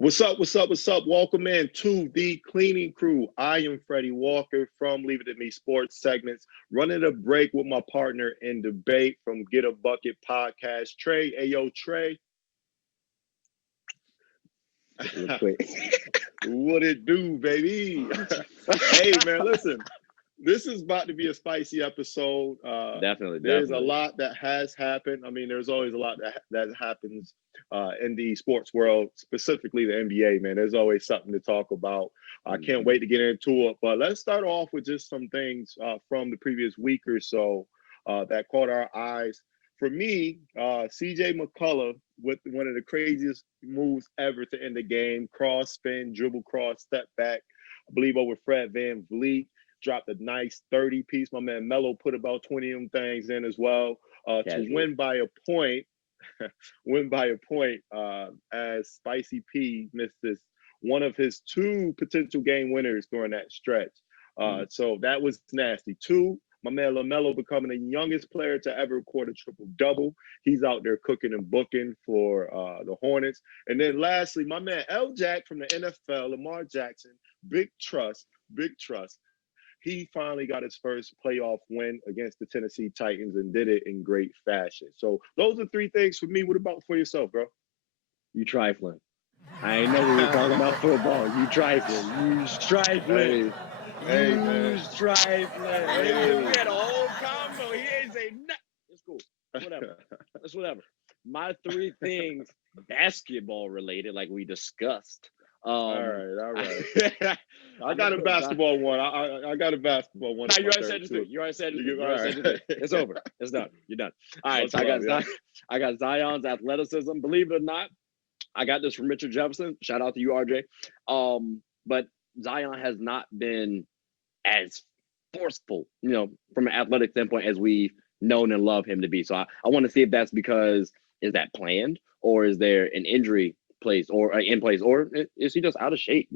What's up? What's up? What's up? Welcome in to the cleaning crew. I am Freddie Walker from Leave It to Me Sports segments, running a break with my partner in debate from Get a Bucket podcast, Trey. Hey, yo, Trey. What it do, baby? Hey, man, listen. This is about to be a spicy episode. Definitely. There's a lot that has happened. I mean, there's always a lot that happens in the sports world, specifically the NBA, man. There's always something to talk about. I can't wait to get into it. But let's start off with just some things from the previous week or so that caught our eyes. For me, CJ McCullough with one of the craziest moves ever to end the game, cross spin, dribble cross, step back, I believe over Fred VanVleet. Dropped a nice 30 piece. My man Melo put about 20 of them things in as well to win by a point. As Spicy P missed this one of his two potential game winners during that stretch. So that was nasty. Two, my man LaMelo becoming the youngest player to ever record a triple-double. He's out there cooking and booking for the Hornets. And then lastly, my man L. Jack from the NFL, Lamar Jackson, big trust. He finally got his first playoff win against the Tennessee Titans and did it in great fashion. So those are three things for me. What about for yourself, bro? You trifling. I ain't know we were talking about football. You trifling. Hey, man. Trifling. Hey. We had a whole combo. He ain't say nothing. It's cool. Whatever. My three things, basketball related, like we discussed. All right. I got a basketball one. I got a basketball one. No, you already said it. You already said it. It's over. It's done. You're done. All right. So I got Zion's athleticism. Believe it or not, I got this from Richard Jefferson. Shout out to you, RJ. But Zion has not been as forceful, from an athletic standpoint as we've known and love him to be. So I want to see if that's because is that planned or is there an injury in place, or is he just out of shape?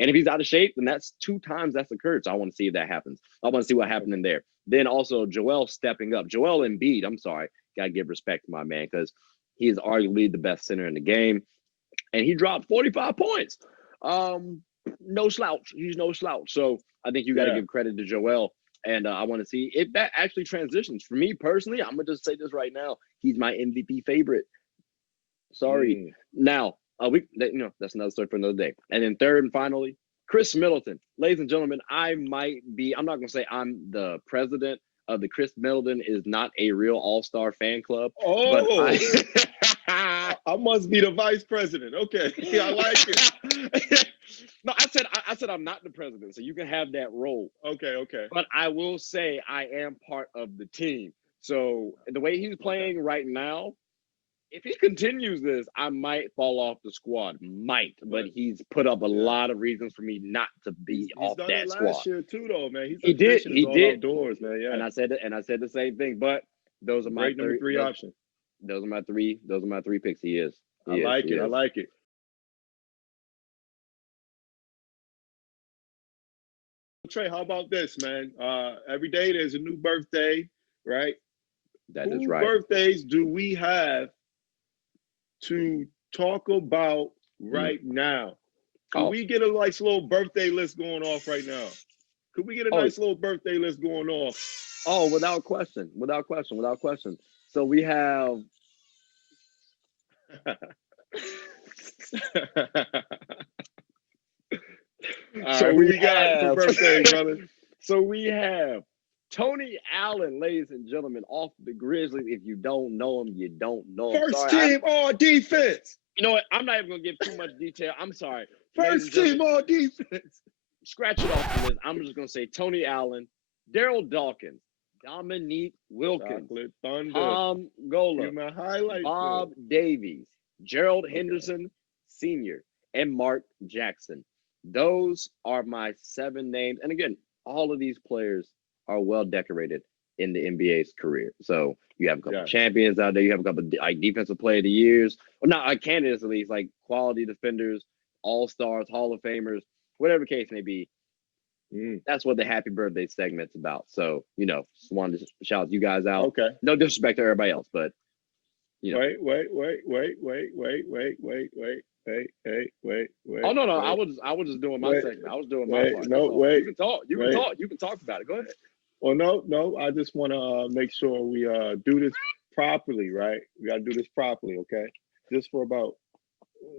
And if he's out of shape, then that's 2 times that's occurred. So I want to see if that happens. I want to see what happened in there. Then also Joel stepping up. Joel Embiid, I'm sorry, gotta give respect to my man because he is arguably the best center in the game, and he dropped 45 points. No slouch. He's no slouch. So I think you got to give credit to Joel. And I want to see if that actually transitions. For me personally, I'm gonna just say this right now. He's my MVP favorite. Sorry. Now, that's another story for another day. And then third and finally, Chris Middleton. Ladies and gentlemen, I'm not going to say I'm the president of the Chris Middleton is not a real all-star fan club. Oh, I must be the vice president. Okay. Yeah, I like it. No, I said I'm not the president, so you can have that role. Okay. But I will say I am part of the team. So the way he's playing right now, if he continues this, I might fall off the squad. But he's put up a lot of reasons for me not to be off that squad. Last year too, though, man. He did. Outdoors, man. Yeah. And I said the same thing. But those are my three options. Those are my three picks. I like it. Trey, how about this, man? Every day there's a new birthday, right? That is right. Whose birthdays do we have to talk about right now? Can we get a nice little birthday list going off right now? Could we get a nice little birthday list going off? Oh, without question. So we have So we got for birthday, brother. So we have Tony Allen, ladies and gentlemen, off the Grizzlies. If you don't know him, you don't know him. First team all defense. You know what? I'm not even going to give too much detail. I'm sorry. First team all defense. Scratch it off the list. I'm just going to say Tony Allen, Daryl Dawkins, Dominique Wilkins, Tom Gola, Bob Davies, Gerald Henderson Sr., and Mark Jackson. Those are my 7 names. And again, all of these players are well decorated in the NBA's career. So you have a couple champions out there. You have a couple defensive player of the years, or not candidates at least, like quality defenders, all-stars, Hall of Famers, whatever case may be. That's what the happy birthday segment's about. So, just wanted to shout you guys out. Okay. No disrespect to everybody else, but Wait. Oh no, I was just doing my segment. I was doing my part. No, wait. You can talk. You can talk. You can talk about it. Go ahead. Well, no. I just want to make sure we do this properly, right? We got to do this properly, okay? Just for about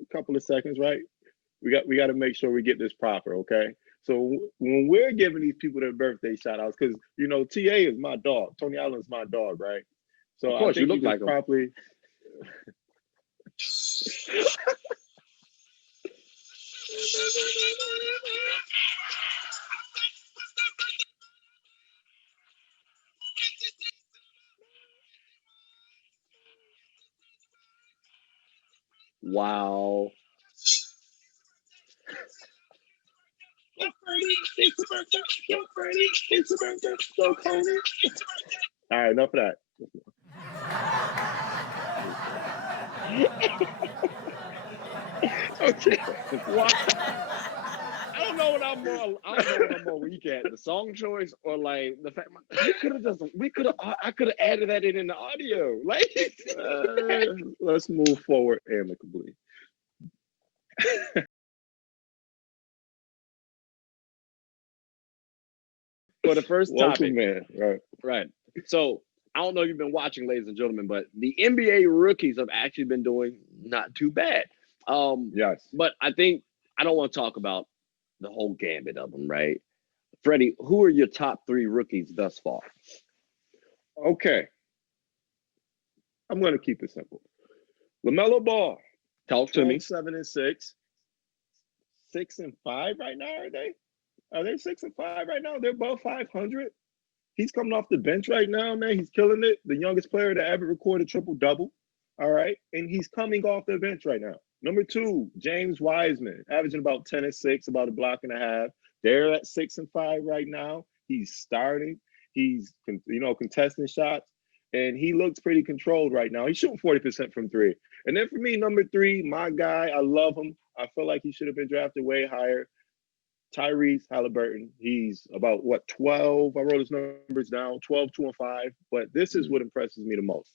a couple of seconds, right? We got to make sure we get this proper, okay? So when we're giving these people their birthday shout outs, because TA is my dog, Tony Allen's my dog, right? So of course, I think you look like him. properly. Wow. All right, enough of that. Okay. Wow. I don't know what I'm more weak at, the song choice or like the fact I could have added that in the audio. Like, let's move forward amicably. For the first topic, man, right. So I don't know if you've been watching, ladies and gentlemen, but the NBA rookies have actually been doing not too bad. Yes. But I think I don't want to talk about the whole gambit of them, right? Freddie, who are your top 3 rookies thus far? Okay. I'm going to keep it simple. LaMelo Ball. Talk to me. 7-6. 6-5 right now, are they? Are they 6-5 right now? They're above 500. He's coming off the bench right now, man. He's killing it. The youngest player to ever record a triple-double. All right. And he's coming off the bench right now. Number 2, James Wiseman, averaging about 10-6, about a block and a half. They're at 6-5 right now. He's starting. He's, contesting shots. And he looks pretty controlled right now. He's shooting 40% from 3. And then for me, number 3, my guy, I love him. I feel like he should have been drafted way higher. Tyrese Halliburton. He's about, 12? I wrote his numbers down, 12, 2, and 5. But this is what impresses me the most.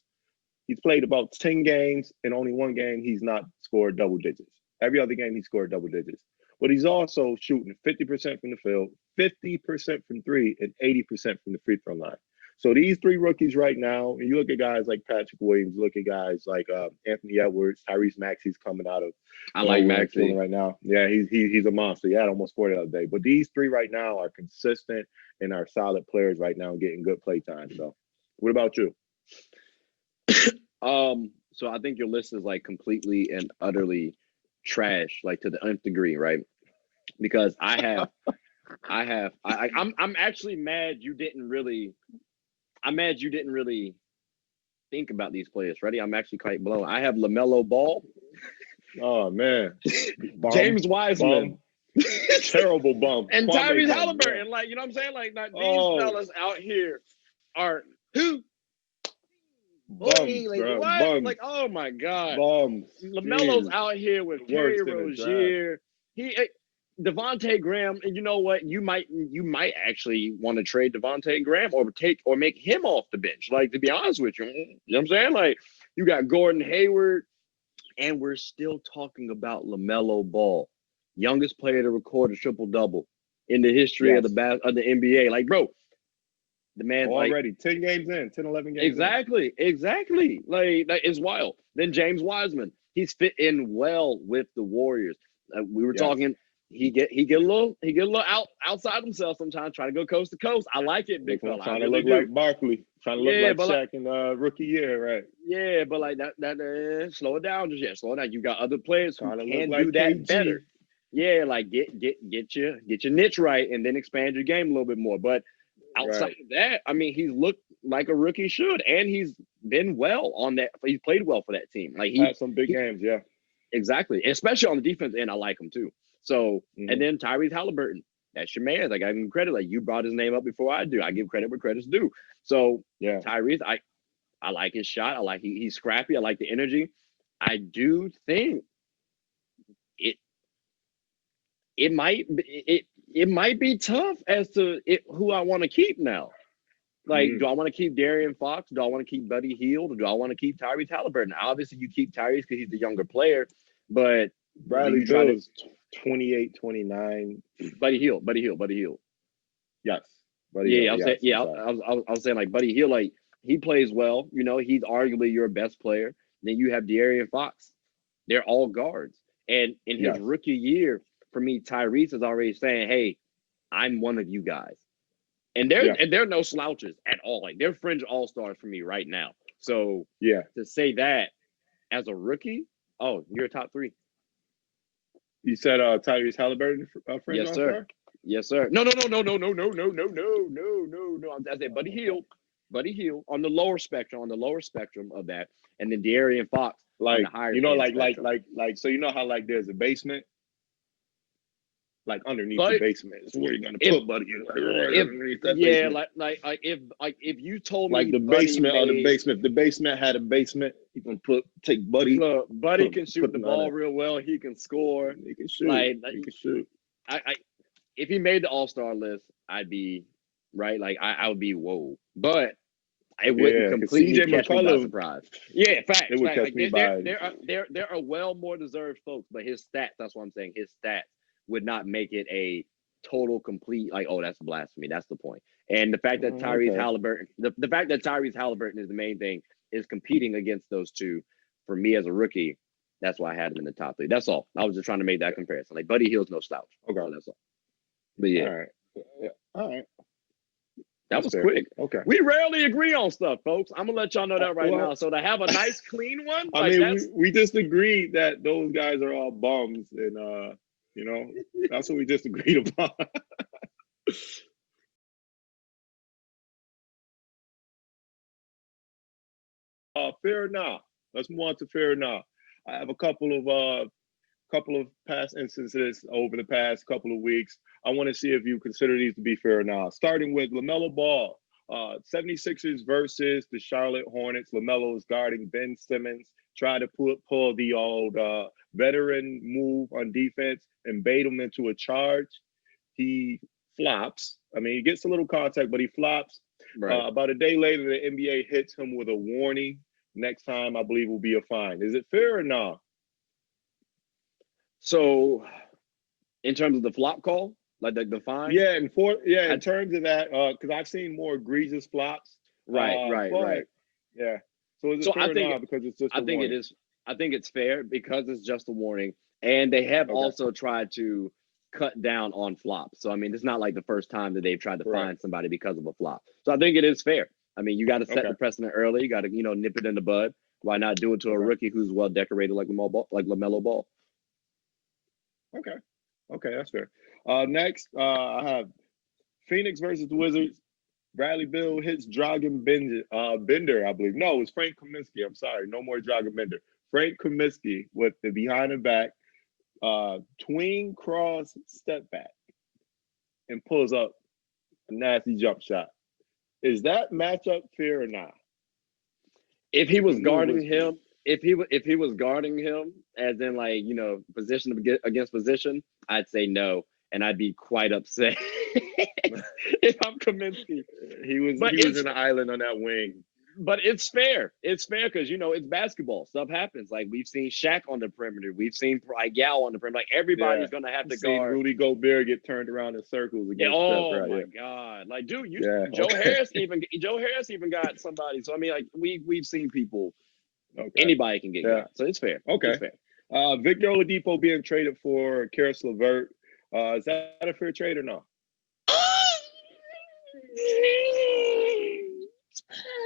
He's played about 10 games, and only one game he's not scored double digits. Every other game he scored double digits. But he's also shooting 50% from the field, 50% from 3, and 80% from the free throw line. So these 3 rookies right now, and you look at guys like Patrick Williams, look at guys like Anthony Edwards, Tyrese Maxey's coming out of. I like Maxey right now. Yeah, he's a monster. He had almost 40 the other day. But these 3 right now are consistent and are solid players right now, getting good play time. So, what about you? So I think your list is like completely and utterly trash, like to the nth degree, right? Because I'm actually mad you didn't really think about these players, Freddie. I'm actually quite blown. I have LaMelo Ball. Oh man. James Wiseman. Terrible bum. And Tyrese Halliburton. Like, you know what I'm saying? Like these fellas out here are who? Bums, like, what? Bums. Like, oh my God. Bums. LaMelo's out here with Terry Rozier. Devontae Graham, and you know what? You might actually want to trade Devontae Graham or make him off the bench. Like, to be honest with you, you know what I'm saying? Like, you got Gordon Hayward, and we're still talking about LaMelo Ball, youngest player to record a triple-double in the history of the NBA. Like, bro, the man already 10 games in, 10, 11 games Exactly. Like, that is wild. Then James Wiseman, he's fit in well with the Warriors. We were talking. He get a little outside himself sometimes, trying to go coast to coast. I like it, big fella. Trying to look like Barkley, trying to look like Shaq in rookie year, right? Yeah, but like that slow it down just yet. Slow it down. You got other players who can do that KG. better. Yeah, like get your niche right and then expand your game a little bit more. But outside of that, I mean, he's looked like a rookie should, and he's been well on that. He's played well for that team. Like he had some big games, yeah. Exactly, especially on the defense end. I like him too. So, and then Tyrese Halliburton, that's your man. Like, I give him credit. Like, you brought his name up before I do. I give credit where credit's due. So, yeah, Tyrese, I like his shot. I like he's scrappy. I like the energy. I do think it might be tough as to who I want to keep now. Like, do I want to keep De'Aaron Fox? Do I want to keep Buddy Hield? Or do I want to keep Tyrese Halliburton? Obviously, you keep Tyrese because he's the younger player, but Bradley Beal is 28, 29. Buddy Hield. Yes. Yeah, I was saying like Buddy Hield, like he plays well. You know, he's arguably your best player. Then you have De'Aaron Fox. They're all guards. And in his rookie year, for me, Tyrese is already saying, "Hey, I'm one of you guys." And they're no slouches at all. Like they're fringe all-stars for me right now. So to say that as a rookie, oh, you're a top 3. You said Tyrese Halliburton, fringe yes, all-star? sir. Yes, sir. No. I said Buddy Hield on the lower spectrum of that, and then De'Aaron Fox like on the higher. You know, like so you know how like there's a basement. Like underneath the basement is where you're gonna put Buddy. If you told me the basement or the basement, if the basement had a basement, you can take Buddy. Look, Buddy can shoot the ball real well. He can score. He can shoot. He can shoot. If he made the All-Star list, I'd be right. Like I would be whoa, but it wouldn't completely catch me by surprise. Yeah, facts. It would catch me by. There are well more deserved folks, but his stats. That's what I'm saying. His stats would not make it a total complete, like, oh, that's blasphemy. That's the point. And the fact that Tyrese Halliburton, the fact that Tyrese Halliburton is the main thing, is competing against those two, for me as a rookie, that's why I had him in the top 3. That's all. I was just trying to make that comparison. Like, Buddy Hield's no slouch. Okay. So that's all. But yeah. All right. That was quick. Okay. We rarely agree on stuff, folks. I'm going to let y'all know that now. So to have a nice, clean one. I mean, we just agreed that those guys are all bums and, you know, that's what we just agreed upon. Fair enough. Let's move on to fair enough. I have a couple of past instances over the past couple of weeks. I want to see if you consider these to be fair enough. Starting with LaMelo Ball, 76ers versus the Charlotte Hornets. LaMelo is guarding Ben Simmons. Try to pull the old veteran move on defense and bait him into a charge. He flops. I mean, he gets a little contact, but he flops. Right. About a day later, the NBA hits him with a warning. Next time, I believe, will be a fine. Is it fair or not? So, in terms of the flop call, like the fine? Yeah, in terms of that, because I've seen more egregious flops. Right. Yeah. So is it fair or not? Because it's just a warning? It is. I think it's fair because it's just a warning. And they have also tried to cut down on flops. So, I mean, it's not like the first time that they've tried to fine somebody because of a flop. So I think it is fair. I mean, you got to set the precedent early. You got to, nip it in the bud. Why not do it to a rookie who's well decorated like LaMelo Ball? Okay, that's fair. Next, I have Phoenix versus the Wizards. Bradley Beal hits Dragan Bender, I believe. No, it's Frank Kaminsky. I'm sorry. No more Dragan Bender. Frank Kaminsky with the behind the back tween cross step back and pulls up a nasty jump shot. Is that matchup fair or not? If he was guarding him, if he was guarding him, as in like position against position, I'd say no, and I'd be quite upset if I'm Kaminsky. He was in an island on that wing. But it's fair. It's fair because it's basketball. Stuff happens. Like we've seen Shaq on the perimeter. We've seen Yao on the perimeter. Like everybody's gonna have to guard. Rudy Gobert get turned around in circles against. God! Like, dude, Joe Harris even got somebody. So I mean, like we've seen people. Anybody can get got. So it's fair. Okay. It's fair. Victor Oladipo being traded for Karis LeVert. Is that a fair trade or no?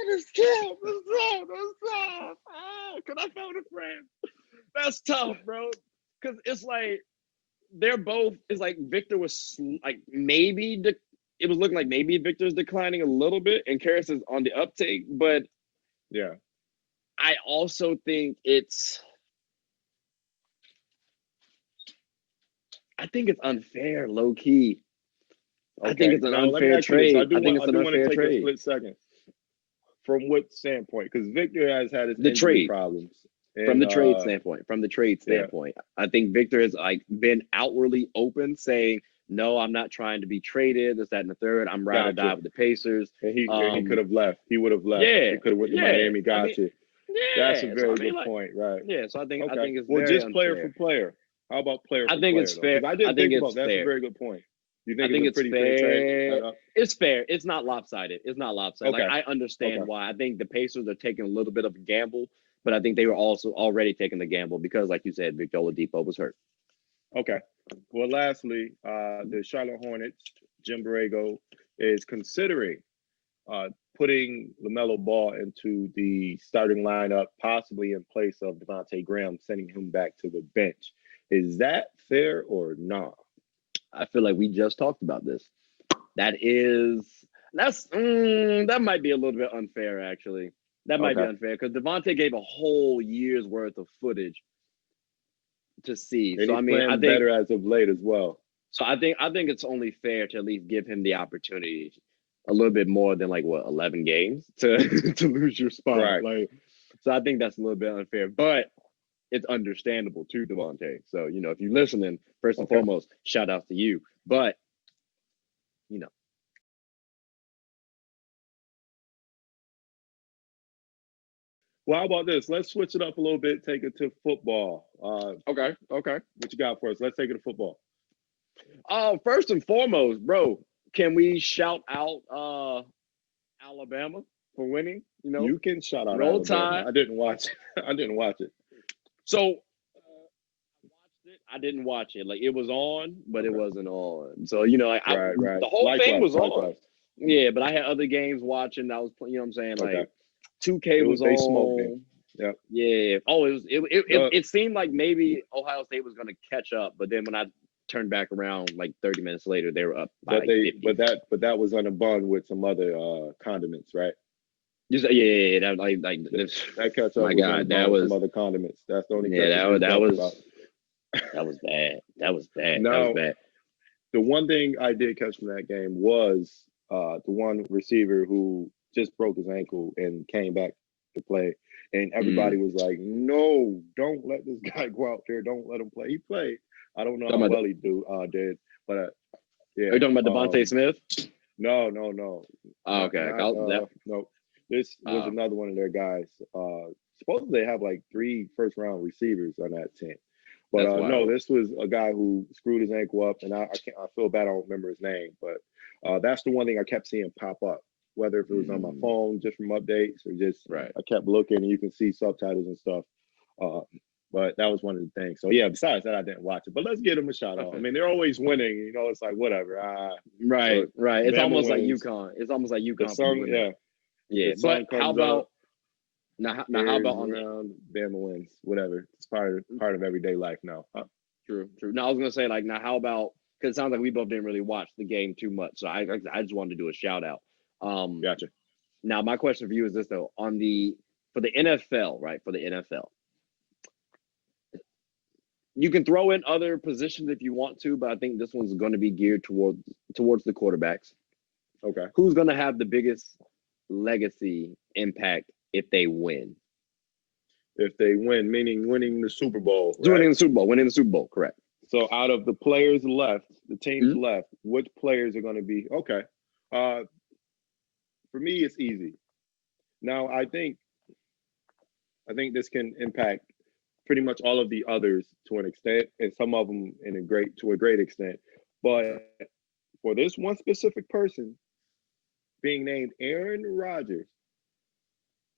That's tough. Could I phone a friend? That's tough, bro. Because it's like they're both. It's like Victor was like maybe it was looking like maybe Victor's declining a little bit, and Karis is on the uptake. But yeah, I also think it's. I think it's unfair, low key. I think it's an unfair trade. I think it's an unfair trade. A split second. From what standpoint? Because Victor has had his injury problems. From the trade standpoint, I think Victor has been outwardly open, saying, "No, I'm not trying to be traded. This, that, and the third. I'm ride or die with the Pacers." And he could have left. He would have left. Yeah, he could have went to Miami. Got you. Yeah, that's a very good point, right? Yeah, so I think it's just very player unfair. for player. How about player I for think player, it's though? fair. Because I I didn't think think it's about that. That's a fair. very good point. You I think think it's a it's pretty fair trade? fair. It's fair. It's not lopsided. It's not lopsided. Okay. Like I understand Okay. why. I think the Pacers are taking a little bit of a gamble, but I think they were also already taking the gamble because, like you said, Victor Oladipo was hurt. Okay. Well, lastly, the Charlotte Hornets, Jim Borrego, is considering putting LaMelo Ball into the starting lineup, possibly in place of Devontae Graham, sending him back to the bench. Is that fair or not? I feel like we just talked about this. That might be a little bit unfair, actually. That might be unfair because Devontae gave a whole year's worth of footage to see. And so he's I mean, I playing think better as of late as well. so. I think it's only fair to at least give him the opportunity a little bit more than like what 11 games to to lose your spot. Right. Like, so I think that's a little bit unfair, but it's understandable to Devontae. So if you're listening, first and foremost, shout out to you. But you know. Well, how about this? Let's switch it up a little bit. Take it to football. Okay. What you got for us? Let's take it to football. First and foremost, bro, can we shout out Alabama for winning? You can shout out Roll Alabama. Tide. I didn't watch it. I didn't watch it. So I watched it. I didn't watch it. Like it was on, but it wasn't on. So Right. the whole thing was on. Likewise. Yeah, but I had other games watching. I was, what I'm saying, like Okay. 2K was They on. smoked me. Yep. Yeah. Oh, it seemed like maybe Ohio State was going to catch up, but then when I turned back around like 30 minutes later, they were up by But like they 50. but that was on a bun with some other condiments, right? Yeah, that like That catch up my was God, on a that bun with was some other condiments. That's the only yeah, catch that was about. that was bad. That was bad. Now, that was bad. The one thing I did catch from that game was the one receiver who just broke his ankle and came back to play. And everybody was like, no, don't let this guy go out there. Don't let him play. He played. I don't know how well he did. But yeah. Are you talking about Devontae Smith? No. Oh, okay. No. This was another one of their guys. Supposedly they have like 3 first-round receivers on that team. But no, this was a guy who screwed his ankle up, and I feel bad I don't remember his name. But that's the one thing I kept seeing pop up, whether if it was on my phone just from updates or just I kept looking and you can see subtitles and stuff. But that was one of the things. So yeah, besides that, I didn't watch it. But let's give them a shout out. I mean, they're always winning. It's like whatever. Right. It's almost like wins. UConn. It's almost like UConn. Yeah. But how about now? How about on around Bama wins? Whatever. It's part of everyday life now. True. Now I was gonna say like now how about because it sounds like we both didn't really watch the game too much, so I just wanted to do a shout out. Gotcha. Now my question for you is this though: for the NFL, right? For the NFL, you can throw in other positions if you want to, but I think this one's going to be geared towards the quarterbacks. Okay. Who's going to have the biggest legacy impact if they win? If they win, meaning winning the Super Bowl. Right? Winning the Super Bowl, correct. So out of the players left, the teams left, which players are going to be okay? For me, it's easy. Now, I think this can impact pretty much all of the others to an extent, and some of them to a great extent. But for this one specific person being named Aaron Rodgers,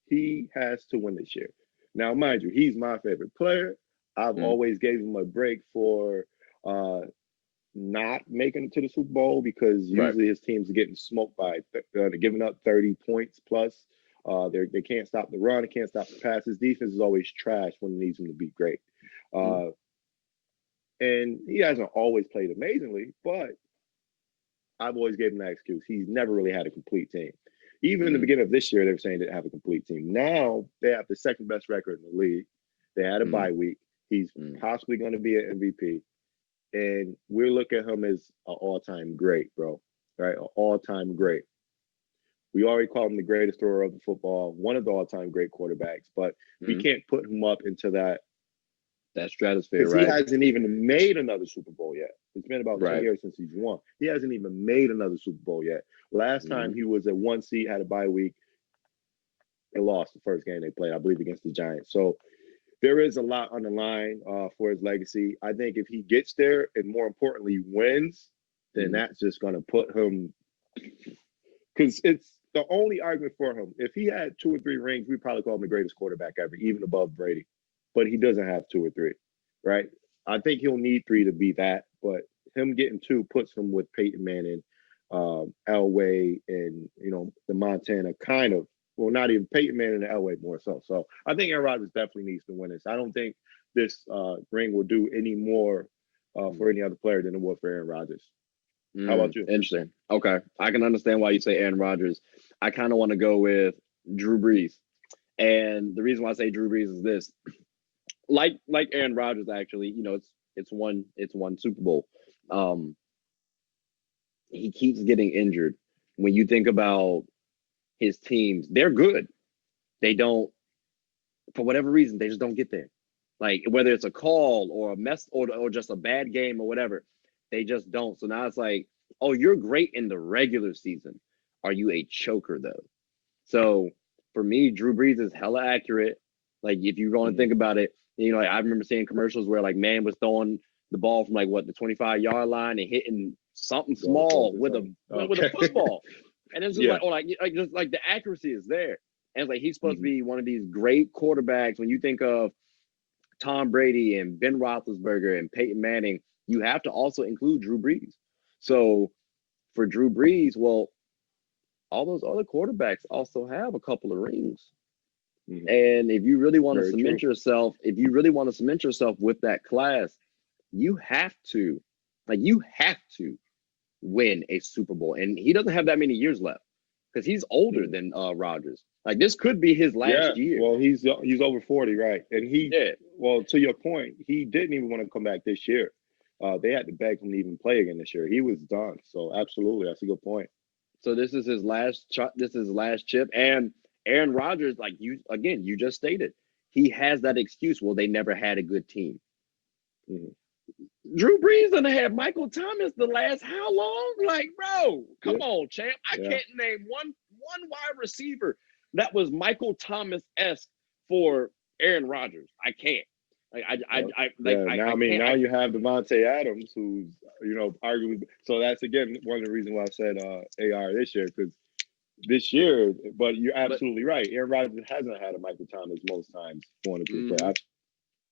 he has to win this year. Now, mind you, he's my favorite player. I've always gave him a break for not making it to the Super Bowl because usually his teams are getting smoked by they're giving up 30 points plus. They can't stop the run. They can't stop the pass. His defense is always trash when it needs him to be great. And he hasn't always played amazingly, but I've always gave him that excuse. He's never really had a complete team. Even in the beginning of this year, they were saying they didn't have a complete team. Now they have the second best record in the league. They had a bye week. He's possibly going to be an MVP. And we're looking at him as an all-time great, bro. Right? An all-time great. We already call him the greatest thrower of the football, one of the all-time great quarterbacks, but we can't put him up into that stratosphere, right? He hasn't even made another Super Bowl yet. It's been about 10 years since he's won. He hasn't even made another Super Bowl yet. Last time he was at 1 seed, had a bye week, they lost the first game they played, I believe, against the Giants. So there is a lot on the line for his legacy. I think if he gets there and more importantly wins, then that's just going to put him, because it's the only argument for him. If he had 2 or 3 rings, we'd probably call him the greatest quarterback ever, even above Brady. But he doesn't have 2 or 3, right? I think he'll need 3 to be that, but him getting 2 puts him with Peyton Manning, Elway, and the Montana kind of. Well, not even Peyton Manning and Elway more so. So I think Aaron Rodgers definitely needs to win this. I don't think this ring will do any more for any other player than it would for Aaron Rodgers. How about you? Interesting. Okay. I can understand why you say Aaron Rodgers. I kind of want to go with Drew Brees. And the reason why I say Drew Brees is this. Like Aaron Rodgers, actually, it's one Super Bowl. He keeps getting injured. When you think about his teams, they're good. They don't, for whatever reason, they just don't get there. Like whether it's a call or a mess or just a bad game or whatever, they just don't. So now it's like, oh, you're great in the regular season. Are you a choker though? So for me, Drew Brees is hella accurate. Like if you want to think about it, like I remember seeing commercials where like man was throwing the ball from like the 25-yard line and hitting something small with a football. And it's just like just like the accuracy is there. And it's like he's supposed to be one of these great quarterbacks. When you think of Tom Brady and Ben Roethlisberger and Peyton Manning, you have to also include Drew Brees. So for Drew Brees, well, all those other quarterbacks also have a couple of rings. And if you really want to cement yourself, with that class, you have to win a Super Bowl. And he doesn't have that many years left because he's older than Rodgers. Like this could be his last year. Well, he's over 40, right? And well, to your point, he didn't even want to come back this year. They had to beg him to even play again this year. He was done. So absolutely, that's a good point. So this is his last. This is his last chip. And Aaron Rodgers, like you just stated, he has that excuse. Well, they never had a good team. Drew Brees done had Michael Thomas the last how long? Like, bro, come on, champ. I can't name one wide receiver that was Michael Thomas-esque for Aaron Rodgers. I can't. Now you have Devontae Adams, who's arguably. So that's again one of the reasons why I said AR this year, because this year. But you're absolutely right. Aaron Rodgers hasn't had a Michael Thomas most times going into the play.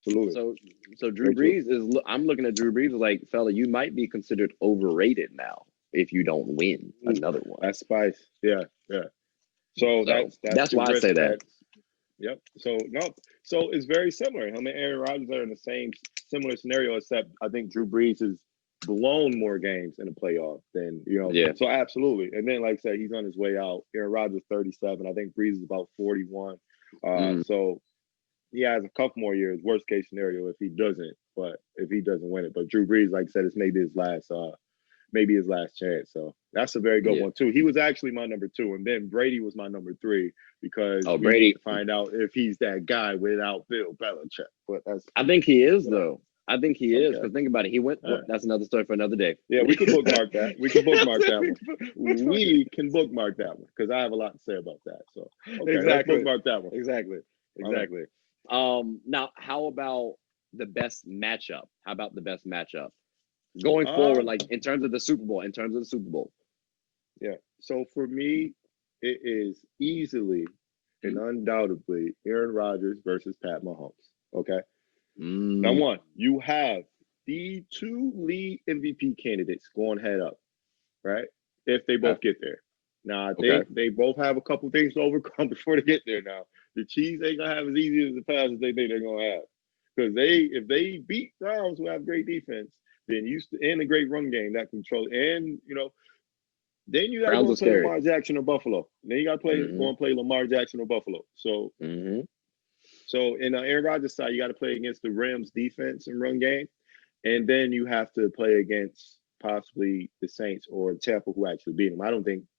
Absolutely. So Drew Brees is. I'm looking at Drew Brees like, fella, you might be considered overrated now if you don't win another one. That's spice. Yeah. So that's why I say that. Yep. So it's very similar. Him and Aaron Rodgers are in the same similar scenario, except I think Drew Brees has blown more games in the playoffs than Yeah. So absolutely. And then, like I said, he's on his way out. Aaron Rodgers 37. I think Brees is about 41. So he has a couple more years. Worst case scenario if he doesn't win it. But Drew Brees, like I said, it's maybe his last chance. So that's a very good one too. He was actually my number 2, and then Brady was my number 3 because we need to find out if he's that guy without Bill Belichick. But I think he is though. I think he is, because think about it. He went. That's another story for another day. Yeah, we can bookmark that. We can bookmark that one. We can bookmark that one because I have a lot to say about that. So let's bookmark that one. Exactly. Now, how about the best matchup? Going forward, like in terms of the Super Bowl? Yeah. So for me, it is easily and undoubtedly Aaron Rodgers versus Pat Mahomes. Okay. Now, one, you have the 2 lead MVP candidates going head up, right? If they both get there. Now, they both have a couple things to overcome before they get there. Now, the Chiefs ain't gonna have as easy as the pass as they think they're gonna have, because if they beat Browns, who have great defense, then and a great run game that control, and then you got to go play Lamar Jackson or Buffalo. Then you got to go and play Lamar Jackson or Buffalo. So. So in the Aaron Rodgers side, you got to play against the Rams defense and run game, and then you have to play against possibly the Saints or Tampa, who actually beat them. I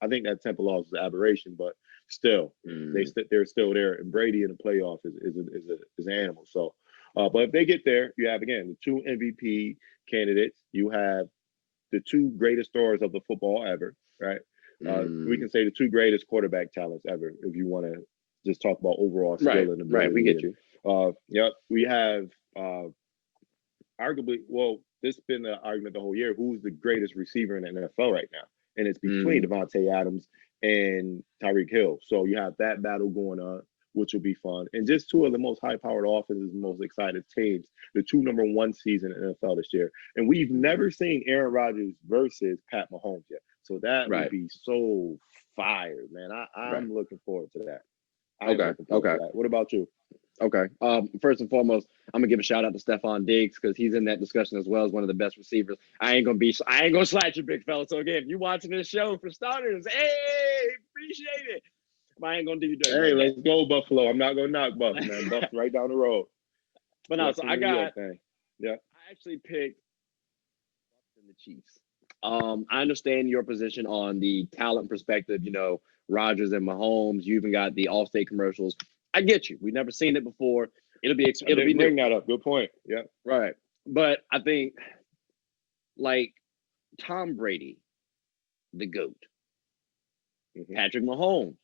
think that Tampa loss is an aberration, but still, they're still there. And Brady in the playoff is an animal. So, but if they get there, you have again the 2 MVP candidates. You have the 2 greatest stars of the football ever, right? We can say the 2 greatest quarterback talents ever, if you want to just talk about overall skill Right, and ability. right. We get you. Yep. We have arguably, well, this has been the argument the whole year. Who's the greatest receiver in the NFL right now? And it's between Devontae Adams and Tyreek Hill. So you have that battle going on, which will be fun. And just two of the most high-powered offenses, most excited teams, the two number one seeds in the NFL this year. And we've never seen Aaron Rodgers versus Pat Mahomes yet. So that would be so fire, man. I'm looking forward to that. Okay. What about you? Okay. First and foremost, I'm gonna give a shout out to Stephon Diggs because he's in that discussion as well as one of the best receivers. I ain't gonna slight you, big fella. So again, if you watching this show for starters, hey, appreciate it. But I ain't gonna do you dirty. Hey, let's go Buffalo. I'm not gonna knock Buff, man. Buff's right down the road. But no, so I actually picked the Chiefs. I understand your position on the talent perspective. You know, Rodgers and Mahomes. You even got the Allstate commercials. I get you. We've never seen it before. It'll be bring that up. Good point. Yeah. Right. But I think like Tom Brady, the GOAT, Patrick Mahomes,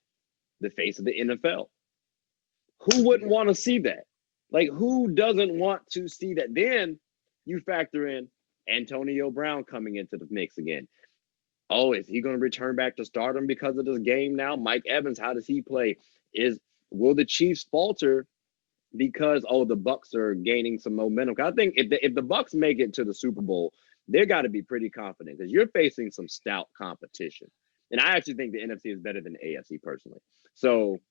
the face of the NFL. Who wouldn't want to see that? Like, who doesn't want to see that? Then you factor in Antonio Brown coming into the mix again. Oh, is he going to return back to stardom because of this game now? Mike Evans, how does he play? Will the Chiefs falter because the Bucs are gaining some momentum? I think if the Bucs make it to the Super Bowl, they got to be pretty confident because you're facing some stout competition. And I actually think the NFC is better than the AFC personally. So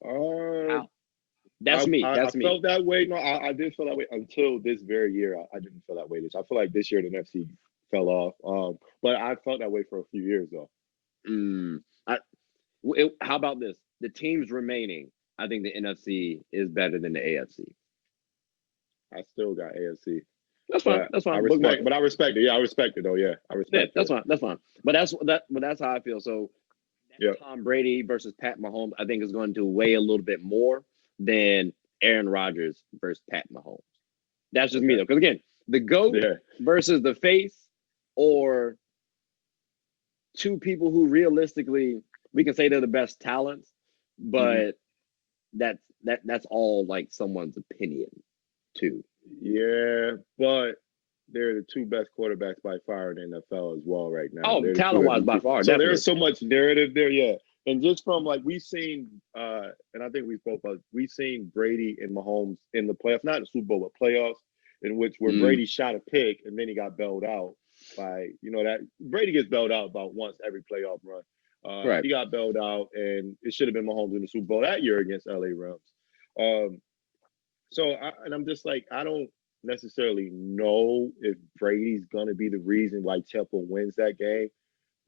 that's me. I felt that way. No, I did feel that way until this very year. I didn't feel that way. I feel like this year the NFC fell off. But I felt that way for a few years though. How about this? The teams remaining, I think the NFC is better than the AFC. I still got AFC. That's fine. That's fine. I respect it. Yeah, I respect it though. Yeah, I respect it. That's fine. That's fine. But that's how I feel. So Tom Brady versus Pat Mahomes, I think is going to weigh a little bit more than Aaron Rodgers versus Pat Mahomes. That's just me though. Because again, the GOAT versus the face, or two people who realistically we can say they're the best talents, but that's all like someone's opinion too. Yeah, but they're the two best quarterbacks by far in the NFL as well right now. Oh, talent-wise by far. So there's so much narrative there, And just from like we've seen, and I think we've seen Brady and Mahomes in the playoffs, not the Super Bowl, but playoffs, in which where Brady shot a pick and then he got bailed out by, that Brady gets bailed out about once every playoff run. He got bailed out, and it should have been Mahomes in the Super Bowl that year against LA Rams. I'm just like, I don't necessarily know if Brady's going to be the reason why Temple wins that game.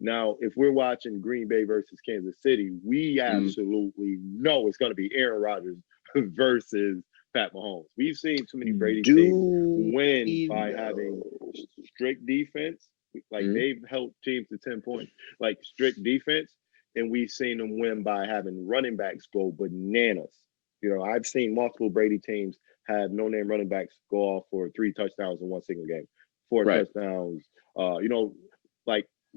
Now, if we're watching Green Bay versus Kansas City, we absolutely know it's going to be Aaron Rodgers versus Pat Mahomes. We've seen too many Brady teams win by having strict defense. Like they've held teams to 10 points, like strict defense. And we've seen them win by having running backs go bananas. I've seen multiple Brady teams have no-name running backs go off for 3 touchdowns in one single game, 4 touchdowns.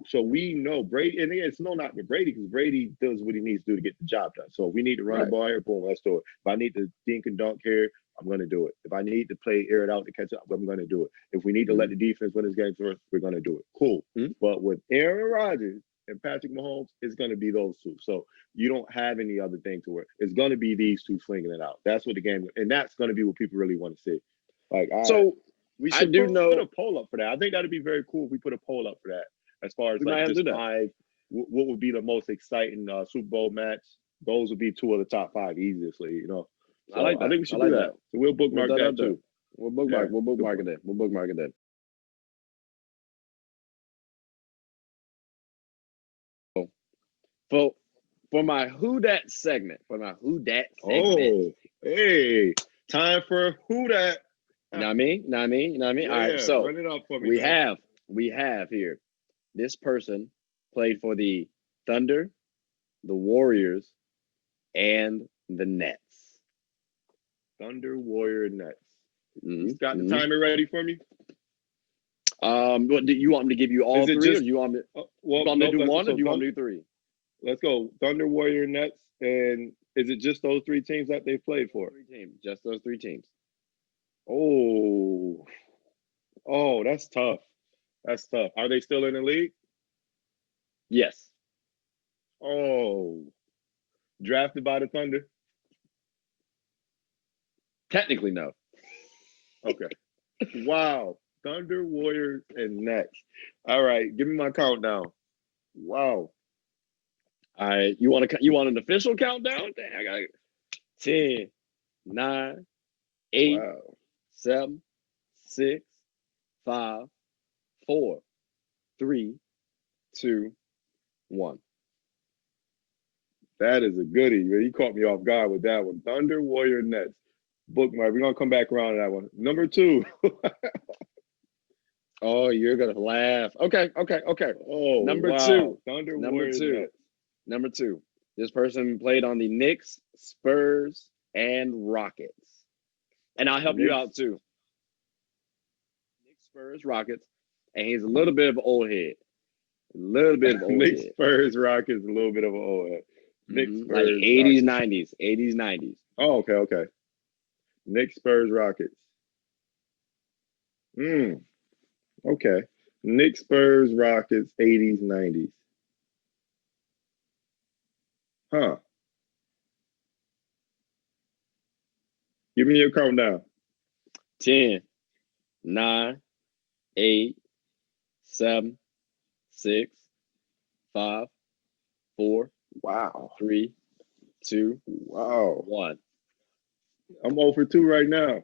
So we know Brady, and it's no knock to Brady because Brady does what he needs to do to get the job done. So if we need to run the ball here, boom, let's do it. If I need to dink and dunk here, I'm going to do it. If I need to play air it out to catch up, I'm going to do it. If we need to let the defense win this game for us, we're going to do it. Cool. But with Aaron Rodgers and Patrick Mahomes, it's going to be those two. So you don't have any other thing to work. It's going to be these two slinging it out. That's what the game, and that's going to be what people really want to see. We should put a poll up for that. I think that'd be very cool if we put a poll up for that. As far as like just 5, what would be the most exciting Super Bowl match? Those would be 2 of the top 5 easily. So I like that. I think we should do that. So we'll bookmark that too. We'll bookmark it then. We'll bookmark it then. For my Who Dat segment, Oh, hey, time for Who Dat. Know what I mean? All right, so run it up for me. We have here. This person played for the Thunder, the Warriors, and the Nets. Thunder, Warrior, Nets. He's got the timer ready for me. What do you want me to give you all 3, or do you want me? To do 1, or do you want me to do 3? Let's go. Thunder, Warrior, Nets, and Is it just those 3 teams that they played for? 3 teams, just those 3 teams. Oh, that's tough. That's tough. Are they still in the league? Yes. Oh, drafted by the Thunder? Technically, no. Okay. Wow. Thunder, Warriors, and Nets. All right, give me my countdown. Wow. All right, you want an official countdown? Dang, I got 10, 9, 8, Wow. 7, 6, 5, 4, 3, 2, 1. That is a goodie. You caught me off guard with that one. Thunder, Warrior, Nets. Bookmark. We're gonna come back around to that one. Number 2. Oh, you're gonna laugh. Okay. Oh, Number wow. 2. Thunder, Number Warriors, 2. Nets. Number 2. This person played on the Knicks, Spurs, and Rockets. And I'll help you out too. Knicks, Spurs, Rockets, and he's a little bit of an old head. A little bit of an old Knicks, head. Spurs, Rockets, a little bit of an old head. Knicks, Spurs, like 80s, Rockets. 90s, 90s. Oh, okay. Knicks, Spurs, Rockets. Okay. Knicks, Spurs, Rockets, 80s, 90s. Huh. Give me your countdown. 10, 9, 8, 7, 6, 5, 4, Wow. 3, 2, Wow. 1. I'm 0 for 2 right now.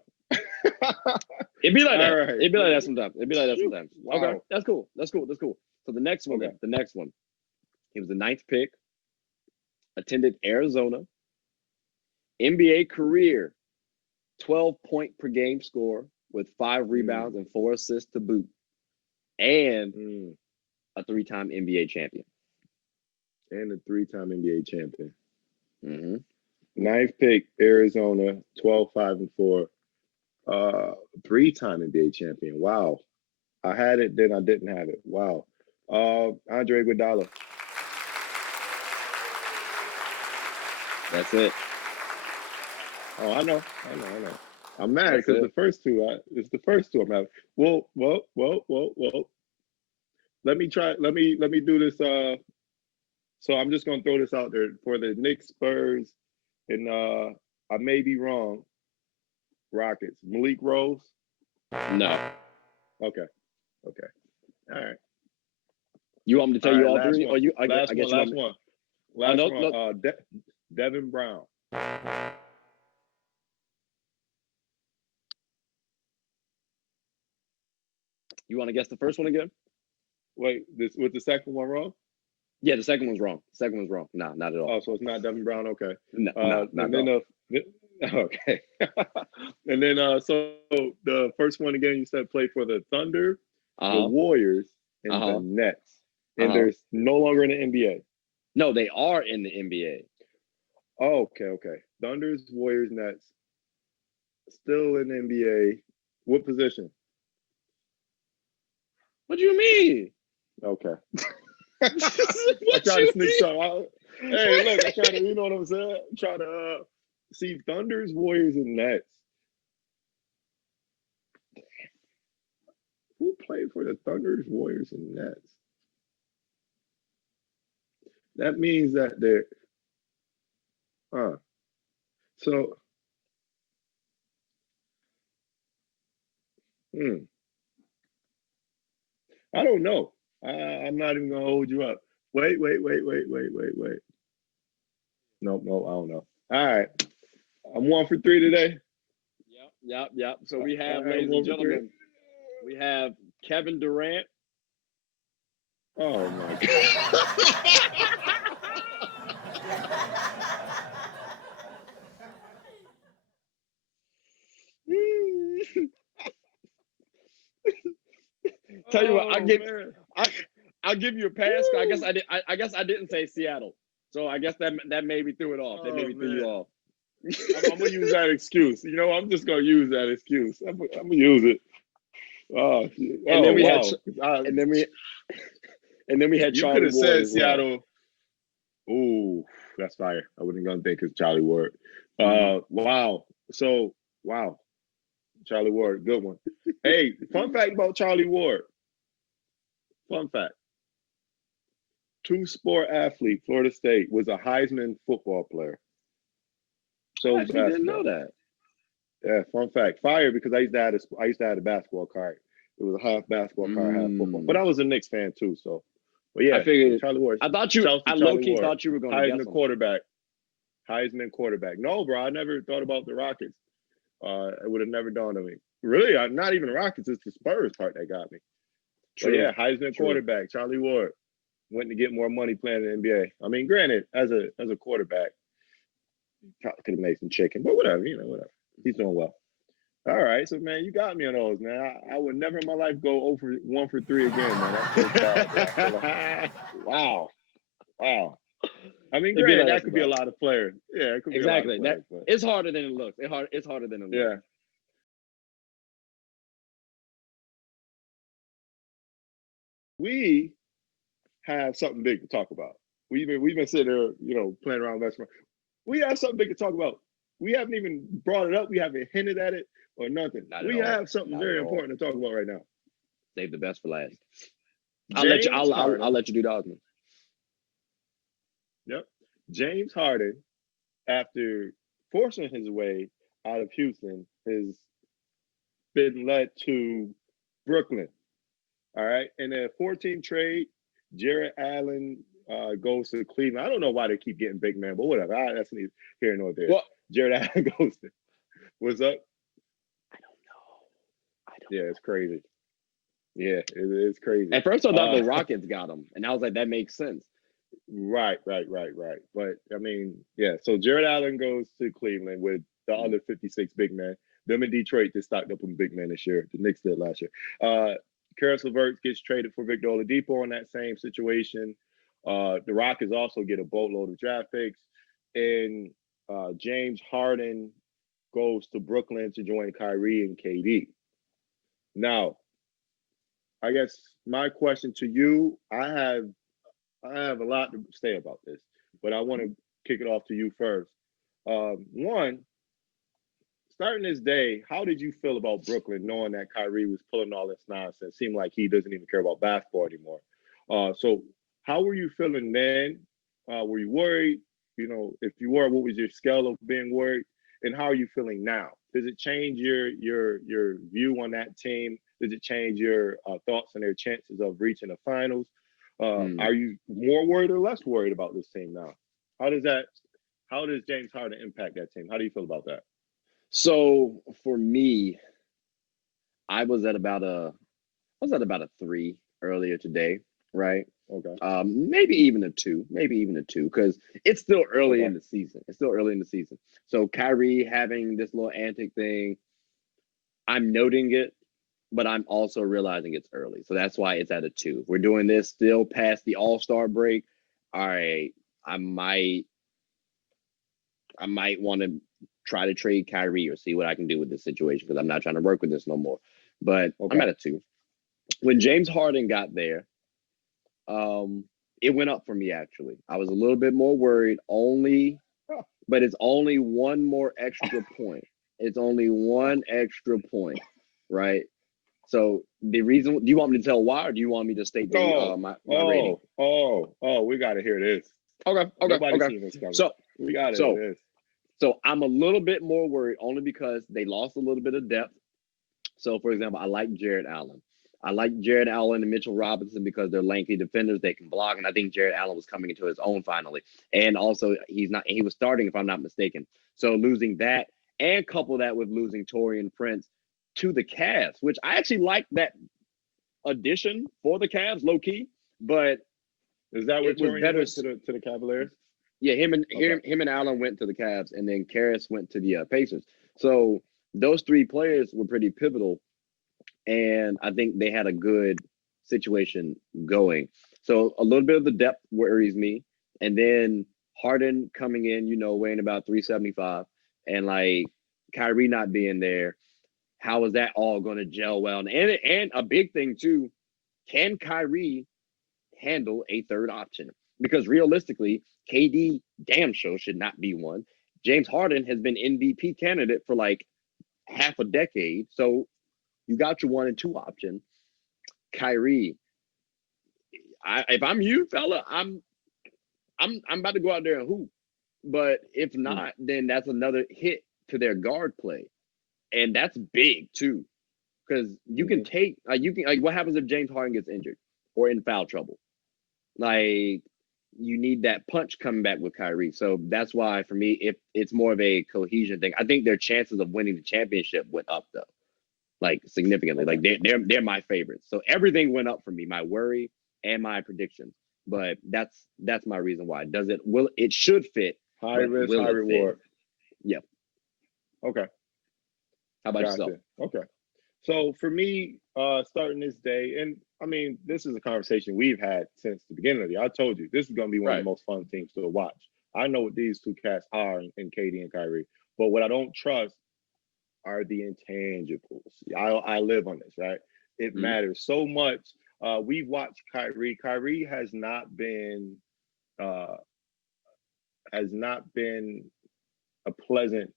It'd be like that. Right. It'd be like that sometimes. Wow. Okay, that's cool. So the next one, he was the 9th pick, attended Arizona, NBA career, 12-point per game score with 5 rebounds and 4 assists to boot, and a 3-time NBA champion. And a 3-time NBA champion. 9th pick, Arizona, 12, 5, and 4. 3-time NBA champion. Wow. I had it, then I didn't have it. Wow. Andre Iguodala. That's it. Oh, I know. I'm mad because the first 2, it's the first 2 I'm having. Whoa. Let me do this. So I'm just gonna throw this out there for the Knicks, Spurs, and I may be wrong. Rockets. Malik Rose? No. Okay. All right. You want me to tell you all 3? One. Or you? Last one. No. Devin Brown. You want to guess the first one again? Wait, was the second one wrong? Yeah, the second one's wrong. No, not at all. Oh, so it's not Devin Brown. Okay. No, not at all. Okay. And then so the first one again, you said played for the Thunder, the Warriors, and the Nets. And they're no longer in the NBA. No, they are in the NBA. Oh, okay. Thunders, Warriors, Nets. Still in the NBA. What position? What do you mean? Okay. I try to sneak something out. Hey, look, I try to, you know what I'm saying? I'm trying to see Thunders, Warriors, and Nets. Who played for the Thunders, Warriors, and Nets? That means that they're, so, I don't know. I'm not even gonna hold you up. Wait. Nope, I don't know. All right. I'm 1 for 3 today. Yep. So we have, ladies and gentlemen, we have Kevin Durant. Oh my God. Tell you what, I'll give you a pass. I guess I didn't say Seattle, so I guess that maybe threw it off. That maybe threw you off. I'm gonna use that excuse. You know, I'm just gonna use that excuse. I'm gonna use it. And then we had Charlie. You could have said Seattle. Ooh, That's fire. I wasn't gonna think it's Charlie Ward. Wow. So wow, Charlie Ward, good one. Hey, fun fact about Charlie Ward. Fun fact: two-sport athlete, Florida State, was a Heisman football player. So I actually didn't know that. Yeah, fun fact. Fire because I used to have a basketball card. It was a half basketball card, half football. But I was a Knicks fan too, so. But yeah, I figured Charlie Ward. I low-key thought you were going to guess Heisman quarterback. Heisman quarterback. No, bro, I never thought about the Rockets. It would have never dawned on me. Really, not even the Rockets. It's the Spurs part that got me. True. But yeah, Heisman quarterback, Charlie Ward, went to get more money playing in the NBA. I mean, granted, as a quarterback, probably could have made some chicken, but whatever, whatever. He's doing well. All right, so man, you got me on those, man. I would never in my life go 1 for 3 again, man. That's bad, wow. I mean, granted, that could be a lot of players. Yeah, it could be exactly. A lot of players, it's harder than it looks. It's harder than it looks. Yeah. We have something big to talk about. We've been sitting there, playing around with restaurant. We have something big to talk about. We haven't even brought it up. We haven't hinted at it or nothing. We have something very important to talk about right now. Save the best for last. I'll let you do the argument. Yep. James Harden, after forcing his way out of Houston, has been led to Brooklyn. All right. In a 14 trade, Jarrett Allen goes to Cleveland. I don't know why they keep getting big man, but whatever. That's neither here nor there. Well, Jarrett Allen goes to. What's up? I don't know. It's crazy. Yeah, it is crazy. At first, I thought the Rockets got him, and I was like, that makes sense. Right. But I mean, yeah. So Jarrett Allen goes to Cleveland with the other 56 big men. Them in Detroit just stocked up on big men this year. The Knicks did last year. Karis LeVert gets traded for Victor Oladipo in that same situation. The Rockets also get a boatload of draft picks, and James Harden goes to Brooklyn to join Kyrie and KD. Now, I guess my question to you, I have a lot to say about this, but I want to kick it off to you first. One, starting this day, how did you feel about Brooklyn, knowing that Kyrie was pulling all this nonsense? Seemed like he doesn't even care about basketball anymore. So how were you feeling then? Were you worried? If you were, what was your scale of being worried? And how are you feeling now? Does it change your view on that team? Does it change your thoughts on their chances of reaching the finals? Are you more worried or less worried about this team now? How does James Harden impact that team? How do you feel about that? So for me, I was at about a 3 earlier today, right? Okay. Maybe even a 2, because it's still early in the season. So Kyrie having this little antic thing, I'm noting it, but I'm also realizing it's early. So that's why it's at a 2. We're doing this still past the All-Star break. All right, I might want to try to trade Kyrie or see what I can do with this situation because I'm not trying to work with this no more. But I'm at a 2. When James Harden got there, it went up for me, actually. I was a little bit more worried, but it's only one more extra point. It's only one extra point, right? So the reason, do you want me to tell why, or do you want me to state my rating? We got to hear this. Okay. Seen this coming. So we got to hear this. So I'm a little bit more worried only because they lost a little bit of depth. So, for example, I like Jarrett Allen. And Mitchell Robinson because they're lengthy defenders. They can block. And I think Jarrett Allen was coming into his own finally. And also, he was starting, if I'm not mistaken. So losing that and couple that with losing Taurean Prince to the Cavs, which I actually like that addition for the Cavs, low key. But is that what Taurean went to the Cavaliers? Yeah, him and Allen went to the Cavs, and then Karis went to the Pacers. So those 3 players were pretty pivotal. And I think they had a good situation going. So a little bit of the depth worries me. And then Harden coming in, weighing about 375. And like Kyrie not being there, how is that all going to gel well? And a big thing too, can Kyrie handle a third option? because realistically, KD damn sure should not be one. James Harden has been MVP candidate for like half a decade. So you got your 1 and 2 option. Kyrie, if I'm you, fella, I'm about to go out there and hoop. But if not, then that's another hit to their guard play, and that's big too, because you can take what happens if James Harden gets injured or in foul trouble? Like, you need that punch coming back with Kyrie. So that's why for me, if it's more of a cohesion thing, I think their chances of winning the championship went up though, like significantly. Like they're my favorites. So everything went up for me, my worry and my predictions. But that's my reason why. It should fit. High risk, high reward. Yep. Okay. How about yourself? Okay. So for me, starting this day, and I mean, this is a conversation we've had since the beginning of the year. I told you this is going to be one of the most fun teams to watch. I know what these two cats are in KD and Kyrie, but what I don't trust are the intangibles. I live on this, right? It matters so much. We've watched Kyrie. Kyrie has not been a pleasant